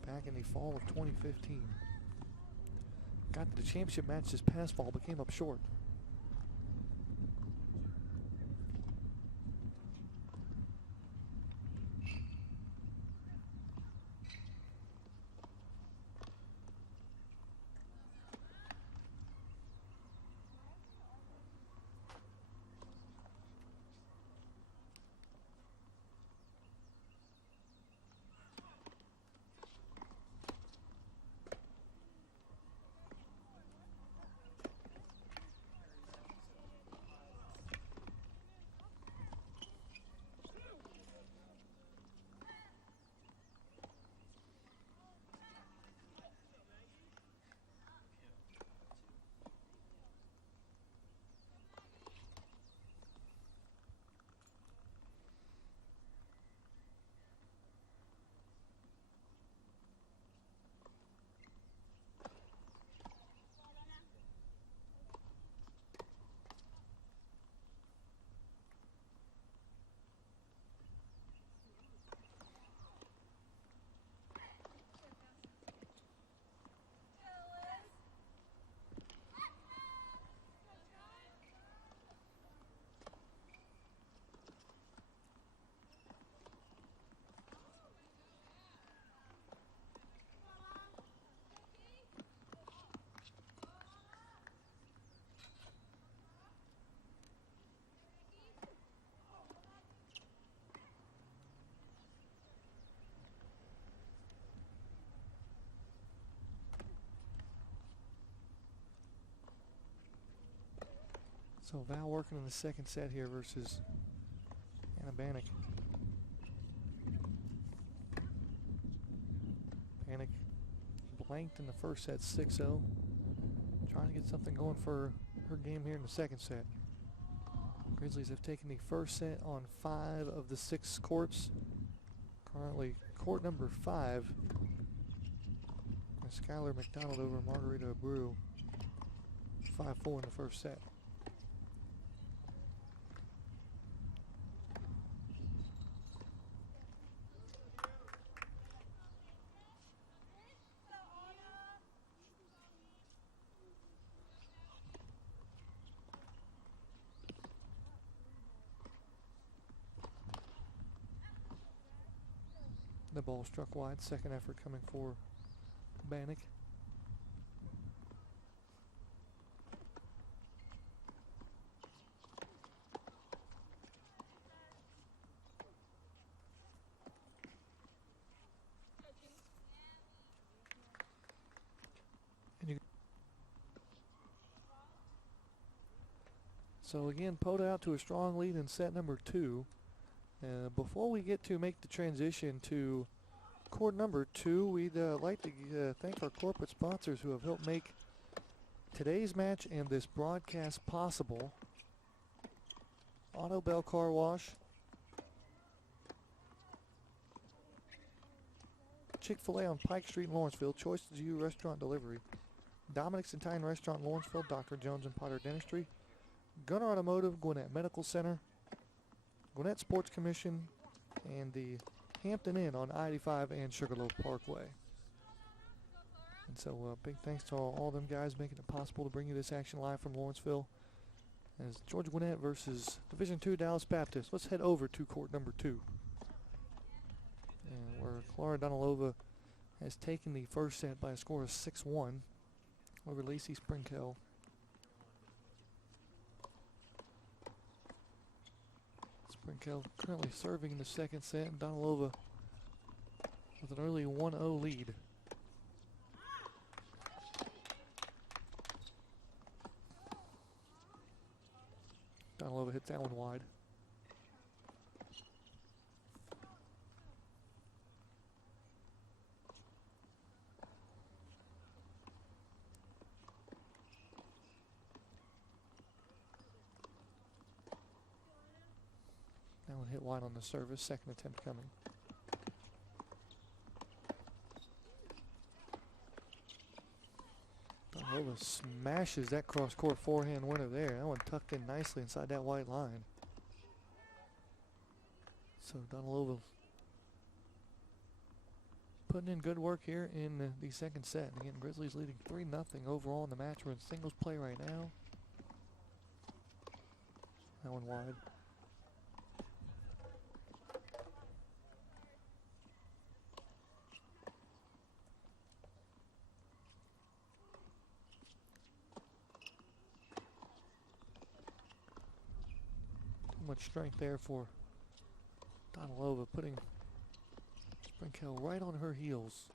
Back in the fall of 2015. Got to the championship match this past fall, but came up short. So Val working in the second set here versus Anna Bannock. Bannock blanked in the first set 6-0. Trying to get something going for her game here in the second set. Grizzlies have taken the first set on 5 of the 6 courts. Currently court number 5. Skylar McDonald over Margarita Abreu. 5-4 in the first set. The ball struck wide. Second effort coming for Bannock. So again, Pota out to a strong lead in set number 2. Before we get to make the transition to court number 2, we'd like to thank our corporate sponsors who have helped make today's match and this broadcast possible. Auto Bell Car Wash, Chick-fil-A on Pike Street in Lawrenceville, Choice to You Restaurant Delivery, Dominic's Italian Restaurant in Lawrenceville, Dr. Jones and Potter Dentistry, Gunner Automotive, Gwinnett Medical Center, Gwinnett Sports Commission, and the Hampton Inn on I-85 and Sugarloaf Parkway. And so big thanks to all them guys making it possible to bring you this action live from Lawrenceville as Georgia Gwinnett versus Division II Dallas Baptist. Let's head over to court number 2, where Clara Donalova has taken the first set by a score of 6-1 over Lacey Sprinkel. Sprinkel currently serving in the second set, and Donalova with an early 1-0 lead. Donalova hits that one wide. That one hit wide on the service, second attempt coming. Donalova smashes that cross-court forehand winner there. That one tucked in nicely inside that white line. So Donalova putting in good work here in the second set. Again, Grizzlies leading 3-0 overall in the match. We're in singles play right now. That one wide. Too much strength there for Donalova, putting Sprinkel right on her heels.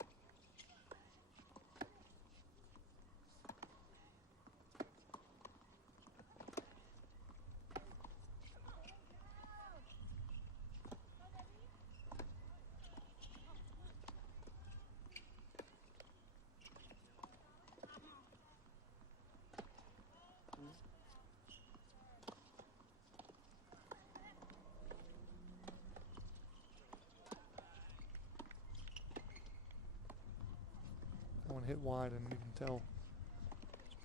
One hit wide, and you can tell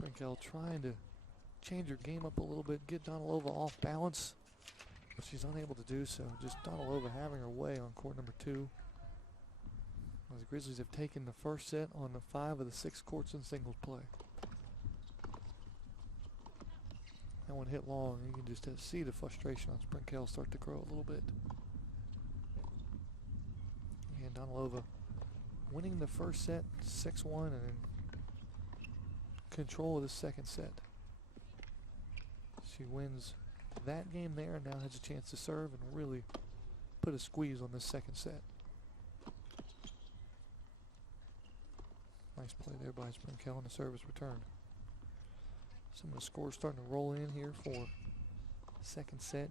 Sprinkel trying to change her game up a little bit, get Donalova off balance, but she's unable to do so. Just Donalova having her way on court number 2. As the Grizzlies have taken the first set on the 5 of the 6 courts in singles play. That one hit long, and you can just see the frustration on Sprinkel start to grow a little bit. And Donalova winning the first set 6-1 and in control of the second set. She wins that game there and now has a chance to serve and really put a squeeze on this second set. Nice play there by Sprinkel on the service return. Some of the scores starting to roll in here for second set.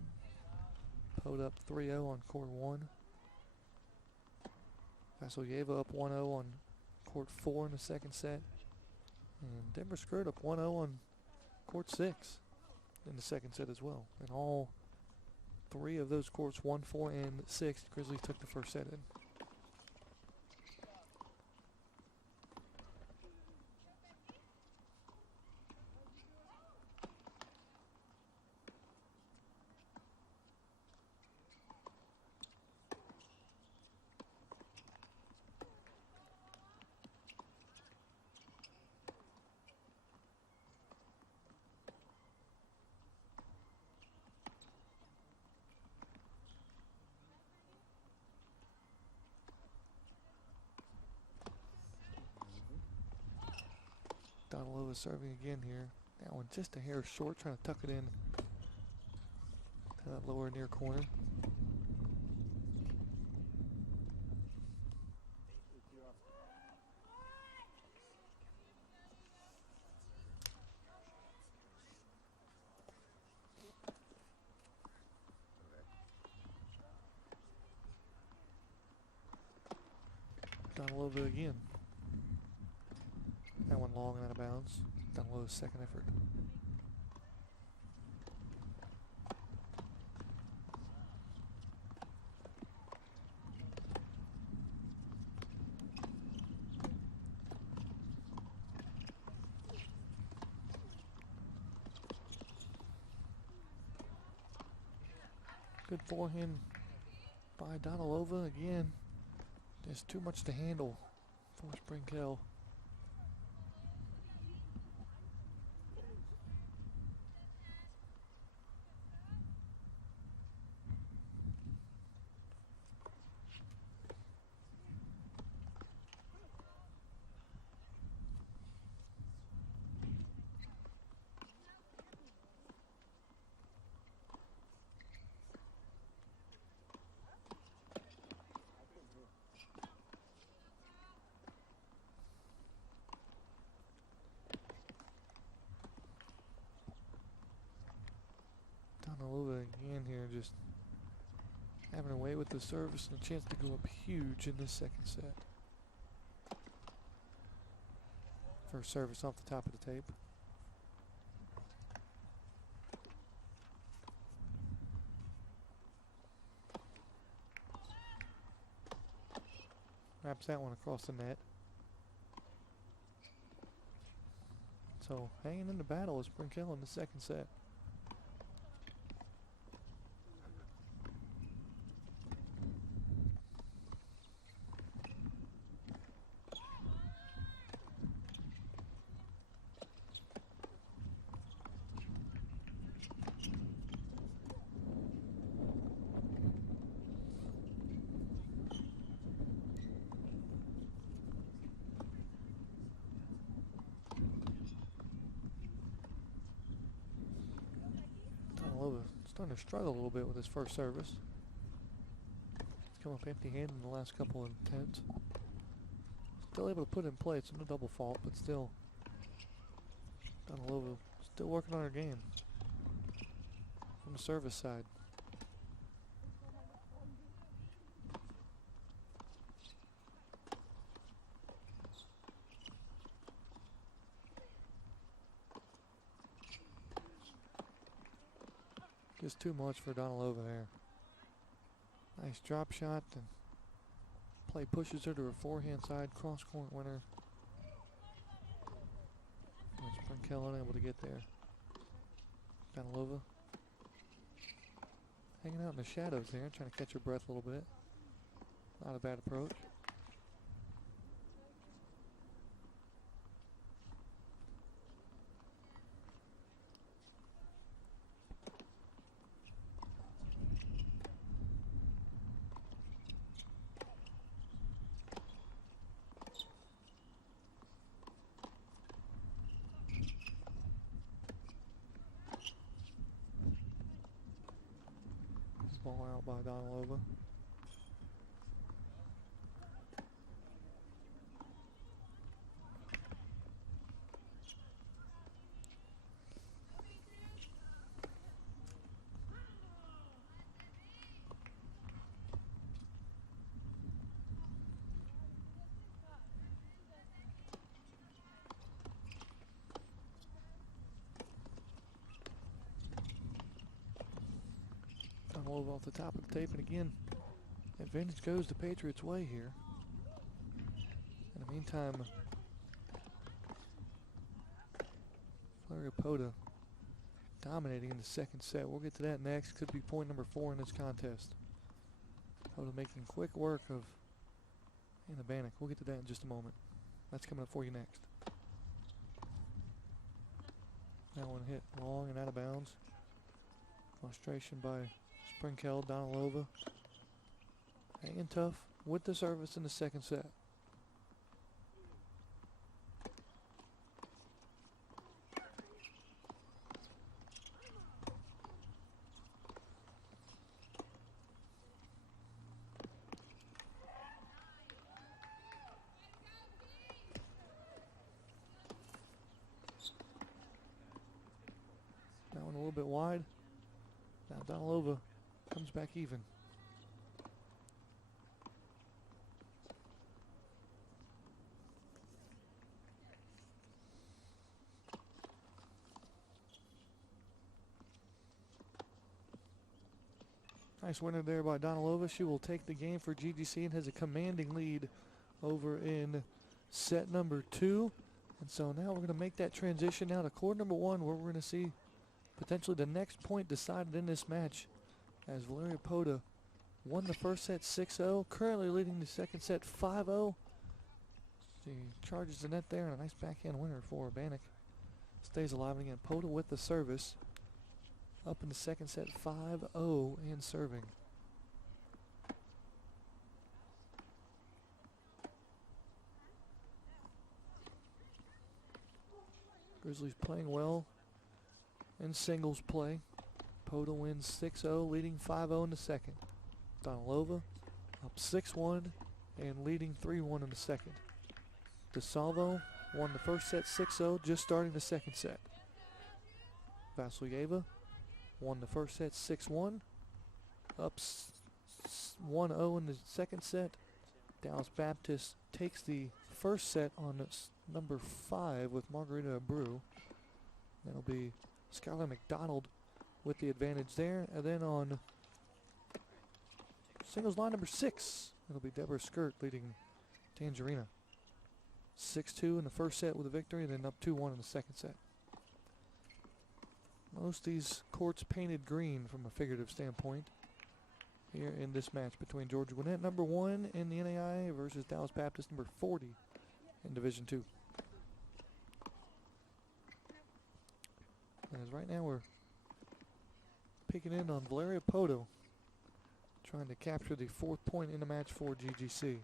Poed up 3-0 on court 1. Vasilyeva up 1-0 on court 4 in the second set. And Denver Skirt up 1-0 on court 6 in the second set as well. And all 3 of those courts, 1, 4, and 6, the Grizzlies took the first set in. Donalova serving again here. That one just a hair short, trying to tuck it in to that lower near corner. Donalova again. That one long and out of bounds. Donalova's second effort. Good forehand by Donalova again. Just too much to handle for Sprinkel. just having her way with the service and a chance to go up huge in this second set. First service off the top of the tape. Wraps that one across the net. So hanging in the battle is Brinkell in the second set. Starting to struggle a little bit with his first service. He's come up empty-handed in the last couple of attempts. Still able to put it in play. It's no double fault, but still. Donalova still working on her game from the service side. Just too much for Donalova there. Nice drop shot, and play pushes her to her forehand side, cross court winner. Brinkell unable to get there. Donalova hanging out in the shadows there, trying to catch her breath a little bit. Not a bad approach. Ball out by Donalova. Donalova off the top of the tape, and again, advantage goes the Patriots' way here. In the meantime, Fleury-Pota dominating in the second set. We'll get to that next. Could be point number 4 in this contest. Pota making quick work of Anna Bannock. We'll get to that in just a moment. That's coming up for you next. That one hit long and out of bounds. Frustration by Brinkell. Donalova hanging tough with the service in the second set. That one a little bit wide. Now Donalova comes back even. Nice winner there by Donalova. She will take the game for GGC and has a commanding lead over in set number 2. And so now we're going to make that transition now to court number 1, where we're going to see potentially the next point decided in this match, as Fleury-Pota won the first set 6-0, currently leading the second set 5-0. She charges the net there, and a nice backhand winner for Bannock. Stays alive, and again, Pota with the service. Up in the second set 5-0 and serving. Grizzlies playing well in singles play. Pota wins 6-0, leading 5-0 in the second. Donalova up 6-1 and leading 3-1 in the second. DeSalvo won the first set 6-0, just starting the second set. Vasilyeva won the first set 6-1 up 1-0 in the second set. Dallas Baptist takes the first set on number 5 with Margarita Abreu. That'll be Skylar McDonald with the advantage there. And then on singles line number 6, it'll be Deborah Skirt leading Tangerina. 6-2 in the first set with a victory, then up 2-1 in the second set. Most of these courts painted green from a figurative standpoint here in this match between Georgia Gwinnett, number 1 in the NAIA, versus Dallas Baptist, number 40 in Division II. As right now we're peeking in on Valeria Poto, trying to capture the 4th point in the match for GGC.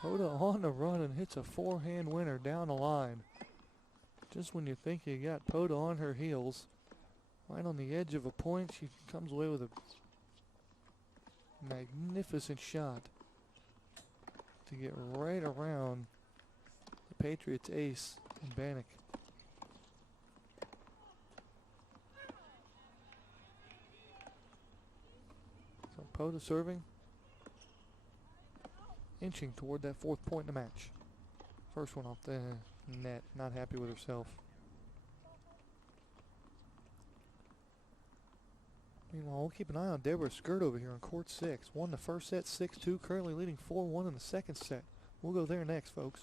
Poto on the run and hits a forehand winner down the line. Just when you think you got Poto on her heels, right on the edge of a point, she comes away with a magnificent shot to get right around the Patriots ace and Bannock. So Poto serving, inching toward that 4th point in the match. First one off the net, not happy with herself. Meanwhile, we'll keep an eye on Deborah Skirt over here on court 6. Won the first set 6-2, currently leading 4-1 in the second set. We'll go there next, folks.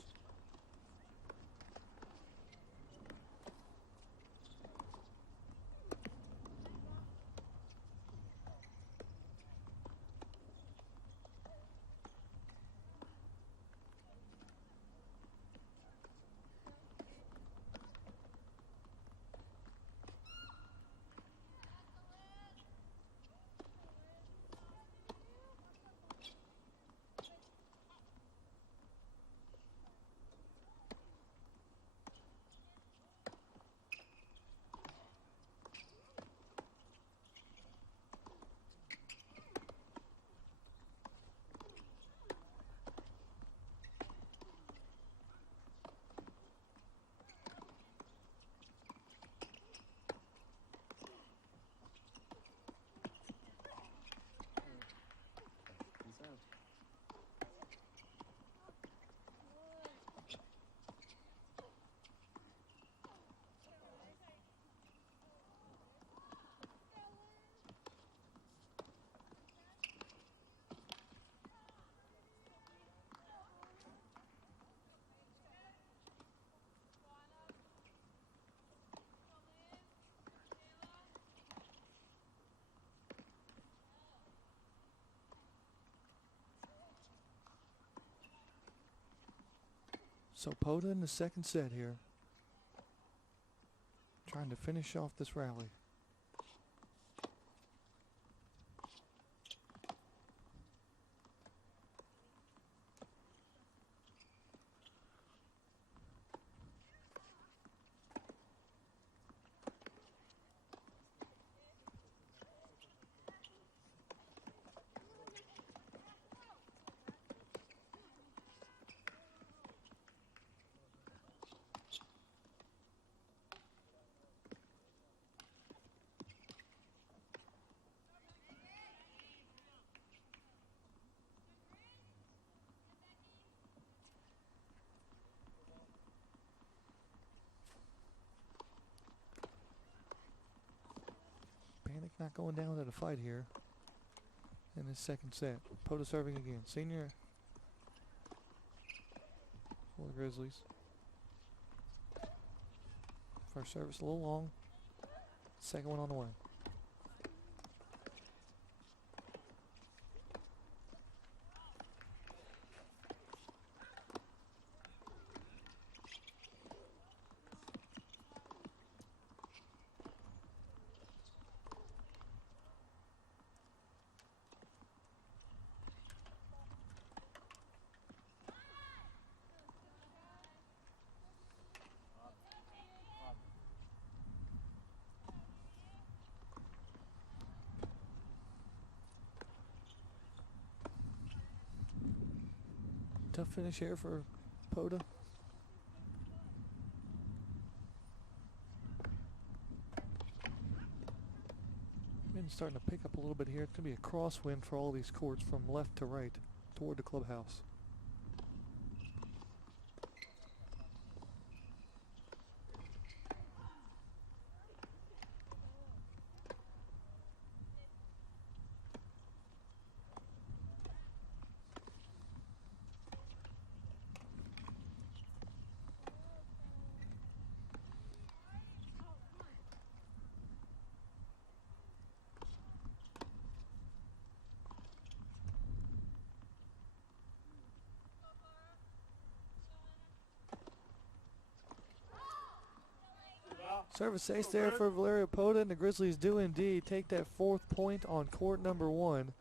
So Poto in the second set here, trying to finish off this rally. Not going down without a fight here in this second set. Poto serving again. Senior for the Grizzlies. First service a little long. Second one on the way. Tough finish here for Poda. Wind's starting to pick up a little bit here. It's going to be a crosswind for all these courts from left to right toward the clubhouse. Service ace there for Valeria Poda, and the Grizzlies do indeed take that 4th point on court number 1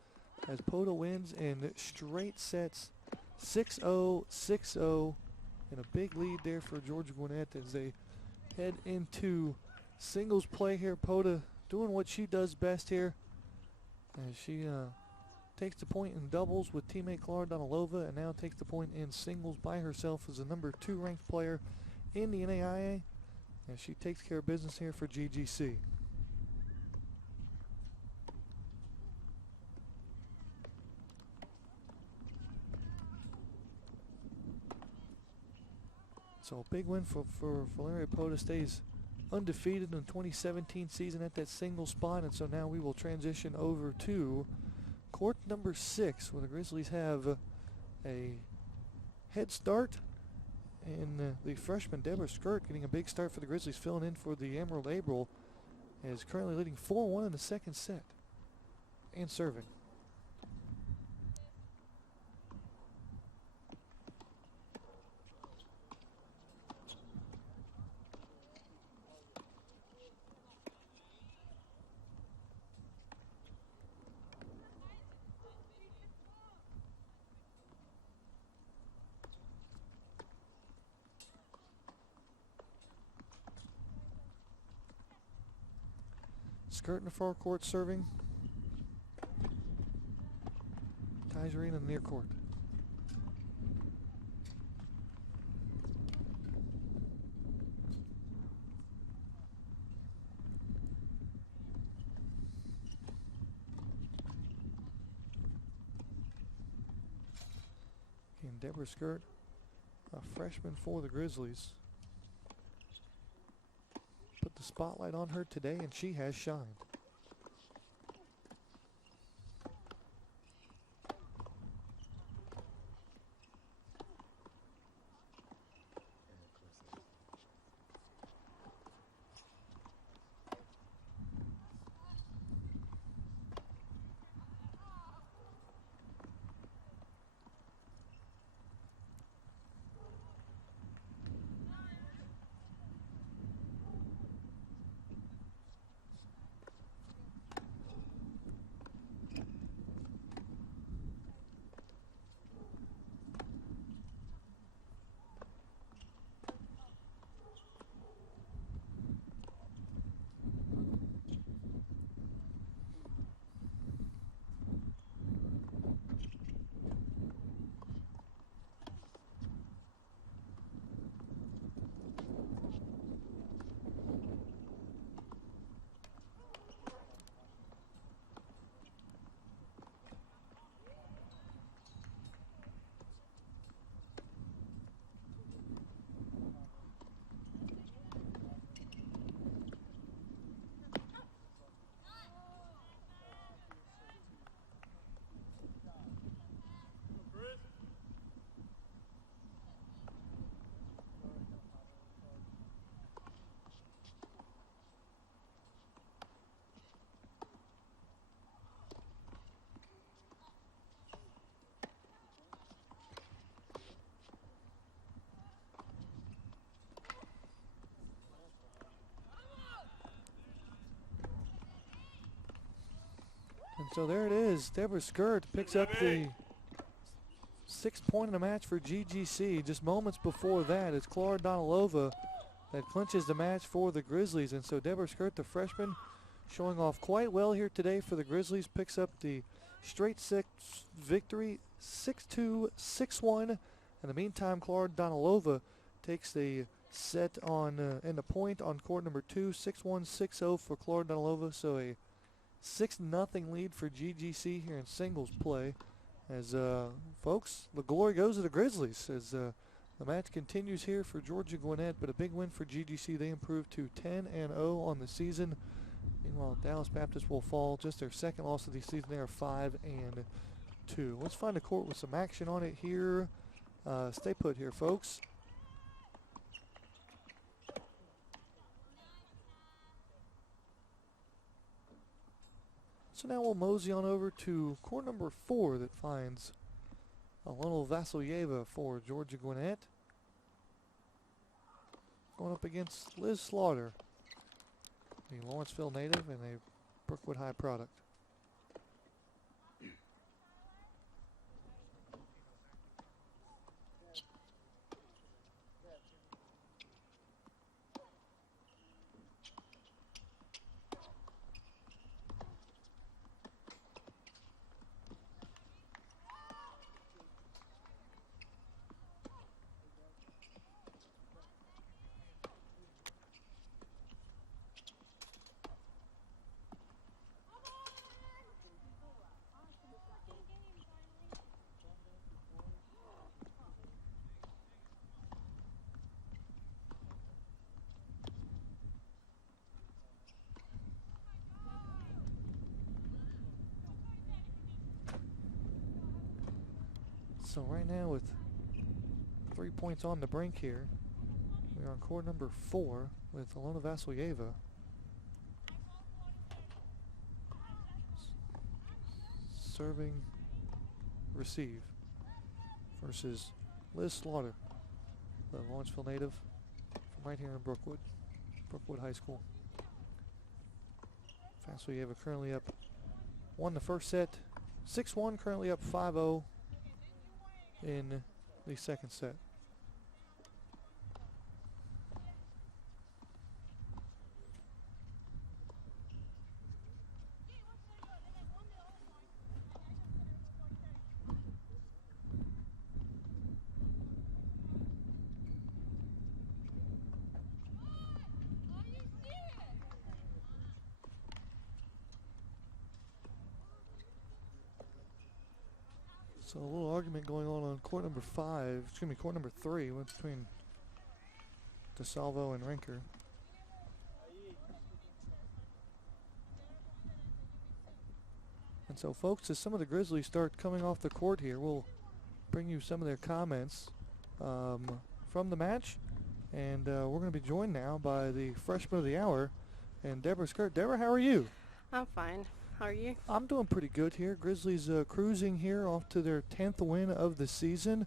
as Poda wins in straight sets 6-0, 6-0, and a big lead there for Georgia Gwinnett as they head into singles play here. Poda doing what she does best here as she takes the point in doubles with teammate Clara Donalova and now takes the point in singles by herself as the number 2 ranked player in the NAIA. And she takes care of business here for GGC. So a big win for Valeria Poda, stays undefeated in the 2017 season at that single spot. And so now we will transition over to court number 6 where the Grizzlies have a head start. And the freshman Deborah Skirt getting a big start for the Grizzlies, filling in for the Emerald April, is currently leading 4-1 in the second set and serving. Skirt in the far court serving. Tyserine in the near court. And Deborah Skirt, a freshman for the Grizzlies. Put the spotlight on her today, and she has shined. And so there it is. Deborah Skirt picks up the 6th point in the match for GGC. Just moments before that, it's Clara Donalova that clinches the match for the Grizzlies. And so Deborah Skirt, the freshman, showing off quite well here today for the Grizzlies, picks up the straight 6 victory, 6-2, 6-1, In the meantime, Clara Donalova takes the set on and the point on court number 2, 6-1, 6-0 for Clara Donalova. So a 6-0 lead for GGC here in singles play. As folks, the glory goes to the Grizzlies as the match continues here for Georgia Gwinnett, but a big win for GGC. They improved to 10-0 on the season. Meanwhile, Dallas Baptist will fall just their second loss of the season. They are 5-2. Let's find a court with some action on it here. Stay put here, folks. So now we'll mosey on over to court number 4 that finds Alona Vasilyeva for Georgia Gwinnett. Going up against Liz Slaughter, the Lawrenceville native and a Brookwood High product. So right now with 3 points on the brink here, we're on court number 4 with Alona Vasilyeva. Serving, receive versus Liz Slaughter, the Lawrenceville native from right here in Brookwood High School. Vasilyeva currently up, won the first set, 6-1, currently up 5-0 in the second set. So a little argument going on court number 5, excuse me, court number 3, between DeSalvo and Rinker. And so folks, as some of the Grizzlies start coming off the court here, we'll bring you some of their comments from the match. And we're going to be joined now by the freshman of the hour, and Deborah Skirt. Deborah, how are you? I'm fine. How are you? I'm doing pretty good here. Grizzlies cruising here off to their 10th win of the season.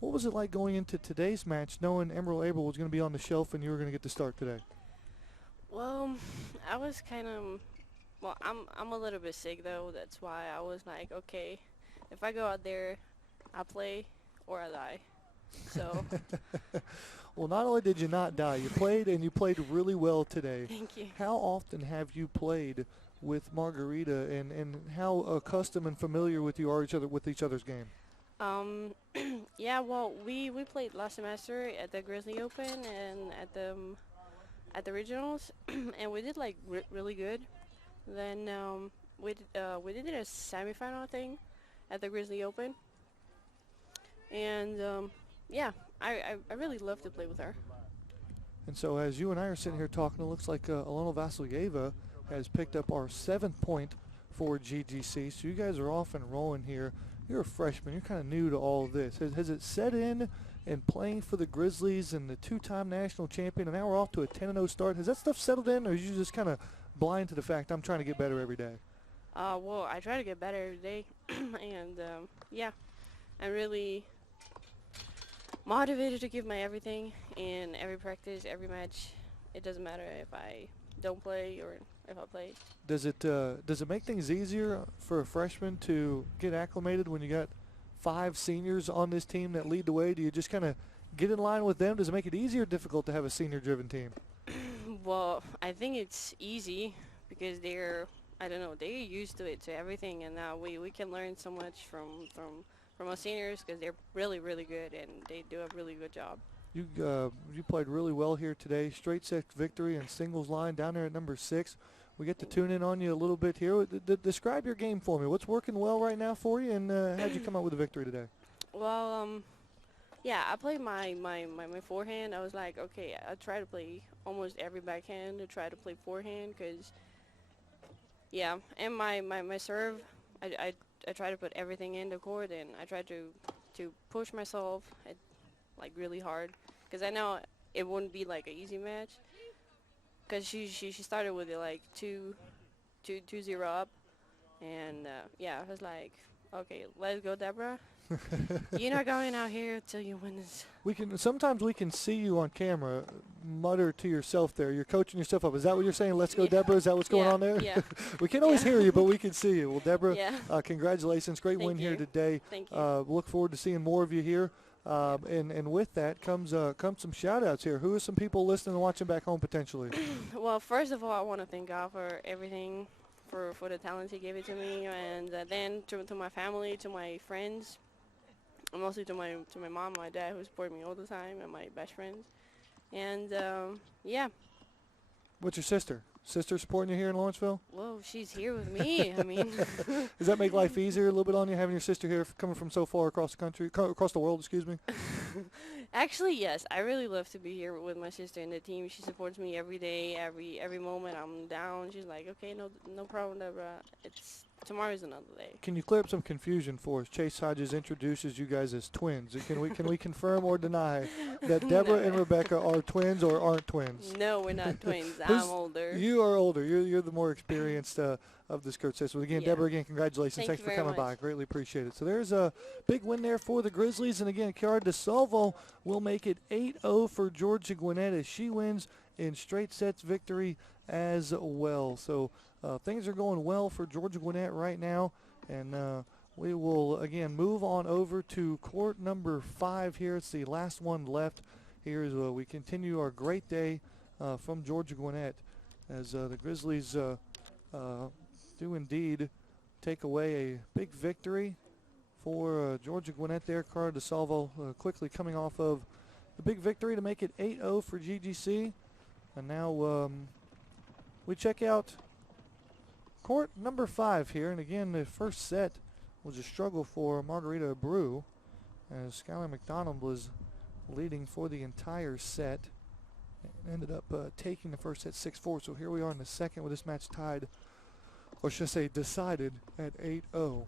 What was it like going into today's match, knowing Emerald Abel was going to be on the shelf and you were going to get to start today? Well, I was kind of, well, I'm a little bit sick though. That's why I was like, okay, if I go out there, I play or I die. So. Well, not only did you not die, you played and you played really well today. Thank you. How often have you played with Margarita, and how accustomed and familiar with you are with each other's game? Yeah, well, we played last semester at the Grizzly Open and at the regionals, and we did like really good. Then we did a semifinal thing at the Grizzly Open, and yeah, I really love to play with her. And so as you and I are sitting here talking, it looks like Alona Vasilyeva has picked up our 7th point for GGC. So you guys are off and rolling here. You're a freshman. You're kind of new to all of this. Has it set in playing for the Grizzlies and the 2-time national champion, and now we're off to a 10-0 start? Has that stuff settled in, or are you just kind of blind to the fact I'm trying to get better every day? Well, I try to get better every day, and yeah, I'm really motivated to give my everything in every practice, every match. It doesn't matter if I don't play or if I play. Does it make things easier for a freshman to get acclimated when you got 5 seniors on this team that lead the way? Do you just kind of get in line with them? Does it make it easier or difficult to have a senior-driven team? Well, I think it's easy because they're used to it, to everything, and now we can learn so much from from us seniors because they're really, really good and they do a really good job. You played really well here today. Straight set victory and singles line down there at number 6. We get to tune in on you a little bit here. Describe your game for me. What's working well right now for you, and how'd you come out with a victory today? Well, yeah, I played my forehand. I was like, okay, I try to play almost every backhand to try to play forehand because, yeah, and my serve, I try to put everything in the court, and I try to push myself like really hard because I know it wouldn't be like an easy match because she started with it like 2-0 up, and yeah, I was like, okay, let's go, Deborah. You're not going out here till you win this. Sometimes we can see you on camera mutter to yourself there. You're coaching yourself up. Is that what you're saying? Let's go, Deborah. Is that what's going on there? Yeah. We can't always hear you, but we can see you. Well, Deborah, congratulations. Great Thank win here you. today. Thank you. Look forward to seeing more of you here. And with that comes some shout-outs here. Who are some people listening and watching back home potentially? Well, first of all, I want to thank God for everything, for the talents He gave it to me, and then to my family, to my friends, and mostly to my mom, my dad, who support me all the time, and my best friends. And yeah. What's your sister? Sister supporting you here in Lawrenceville? Well, she's here with me. I mean, does that make life easier a little bit on you, having your sister here, coming from so far across the country, across the world, excuse me? Actually, yes. I really love to be here with my sister and the team. She supports me every day, every moment I'm down. She's like, okay, no problem, Deborah. Tomorrow's another day. Can you clear up some confusion for us? Chase Hodges introduces you guys as twins. Can we confirm or deny that Deborah and Rebecca are twins or aren't twins? No, we're not twins. I'm older. You are older. You're the more experienced of this coach. So again, Deborah, again, congratulations. Thank Thanks you for very coming much. by. Greatly appreciate it. So there's a big win there for the Grizzlies. And again, Chiara DeSalvo will make it 8-0 for Georgia Gwinnett as she wins in straight sets victory as well. So things are going well for Georgia Gwinnett right now. And we will, again, move on over to court number 5 here. It's the last one left here as we continue our great day from Georgia Gwinnett as the Grizzlies do indeed take away a big victory for Georgia Gwinnett there. Chiara DeSalvo quickly coming off of the big victory to make it 8-0 for GGC. And now we check out court number 5 here. And again, the first set was a struggle for Margarita Brew as Skylar McDonald was leading for the entire set. And ended up taking the first set 6-4. So here we are in the second with this match tied, or should I say decided, at 8-0.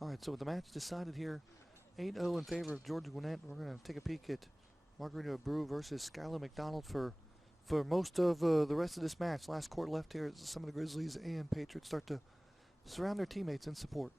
All right, so with the match decided here, 8-0 in favor of Georgia Gwinnett, we're going to take a peek at Margarita Brew versus Skylar McDonald for most of the rest of this match. Last court left here as some of the Grizzlies and Patriots start to surround their teammates in support.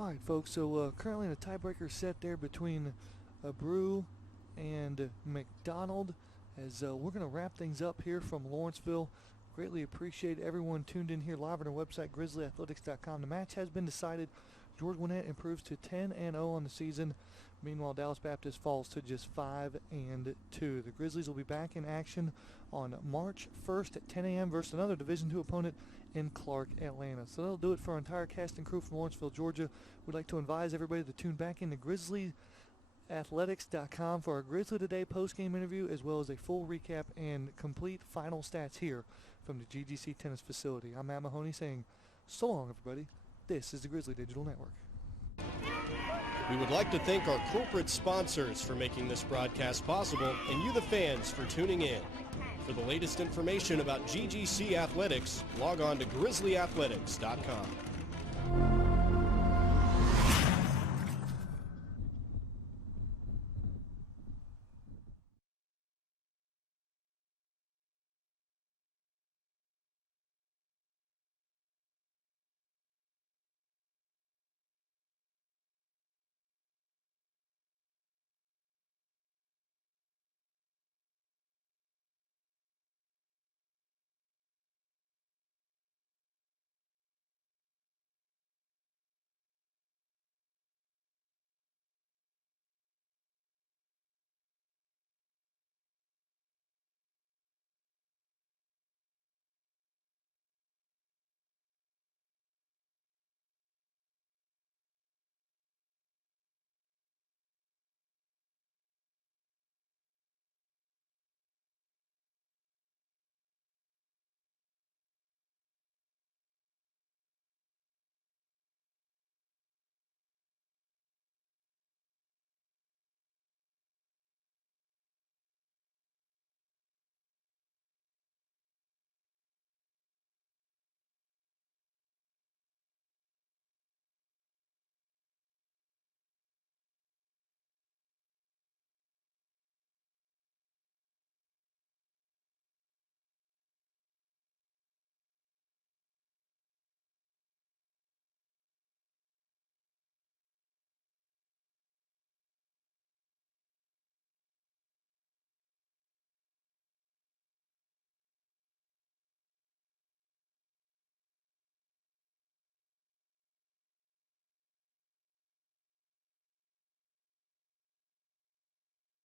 All right, folks, so currently in a tiebreaker set there between Brew and McDonald as we're going to wrap things up here from Lawrenceville. Greatly appreciate everyone tuned in here live on our website, GrizzlyAthletics.com. The match has been decided. George Gwinnett improves to 10-0 on the season. Meanwhile, Dallas Baptist falls to just 5-2. The Grizzlies will be back in action on March 1st at 10 a.m. versus another Division II opponent in Clark, Atlanta. So that'll do it for our entire cast and crew from Lawrenceville, Georgia. We'd like to advise everybody to tune back into GrizzlyAthletics.com for our Grizzly Today post-game interview, as well as a full recap and complete final stats here from the GGC Tennis Facility. I'm Matt Mahoney saying so long, everybody. This is the Grizzly Digital Network. We would like to thank our corporate sponsors for making this broadcast possible, and you, the fans, for tuning in. For the latest information about GGC Athletics, log on to GrizzlyAthletics.com.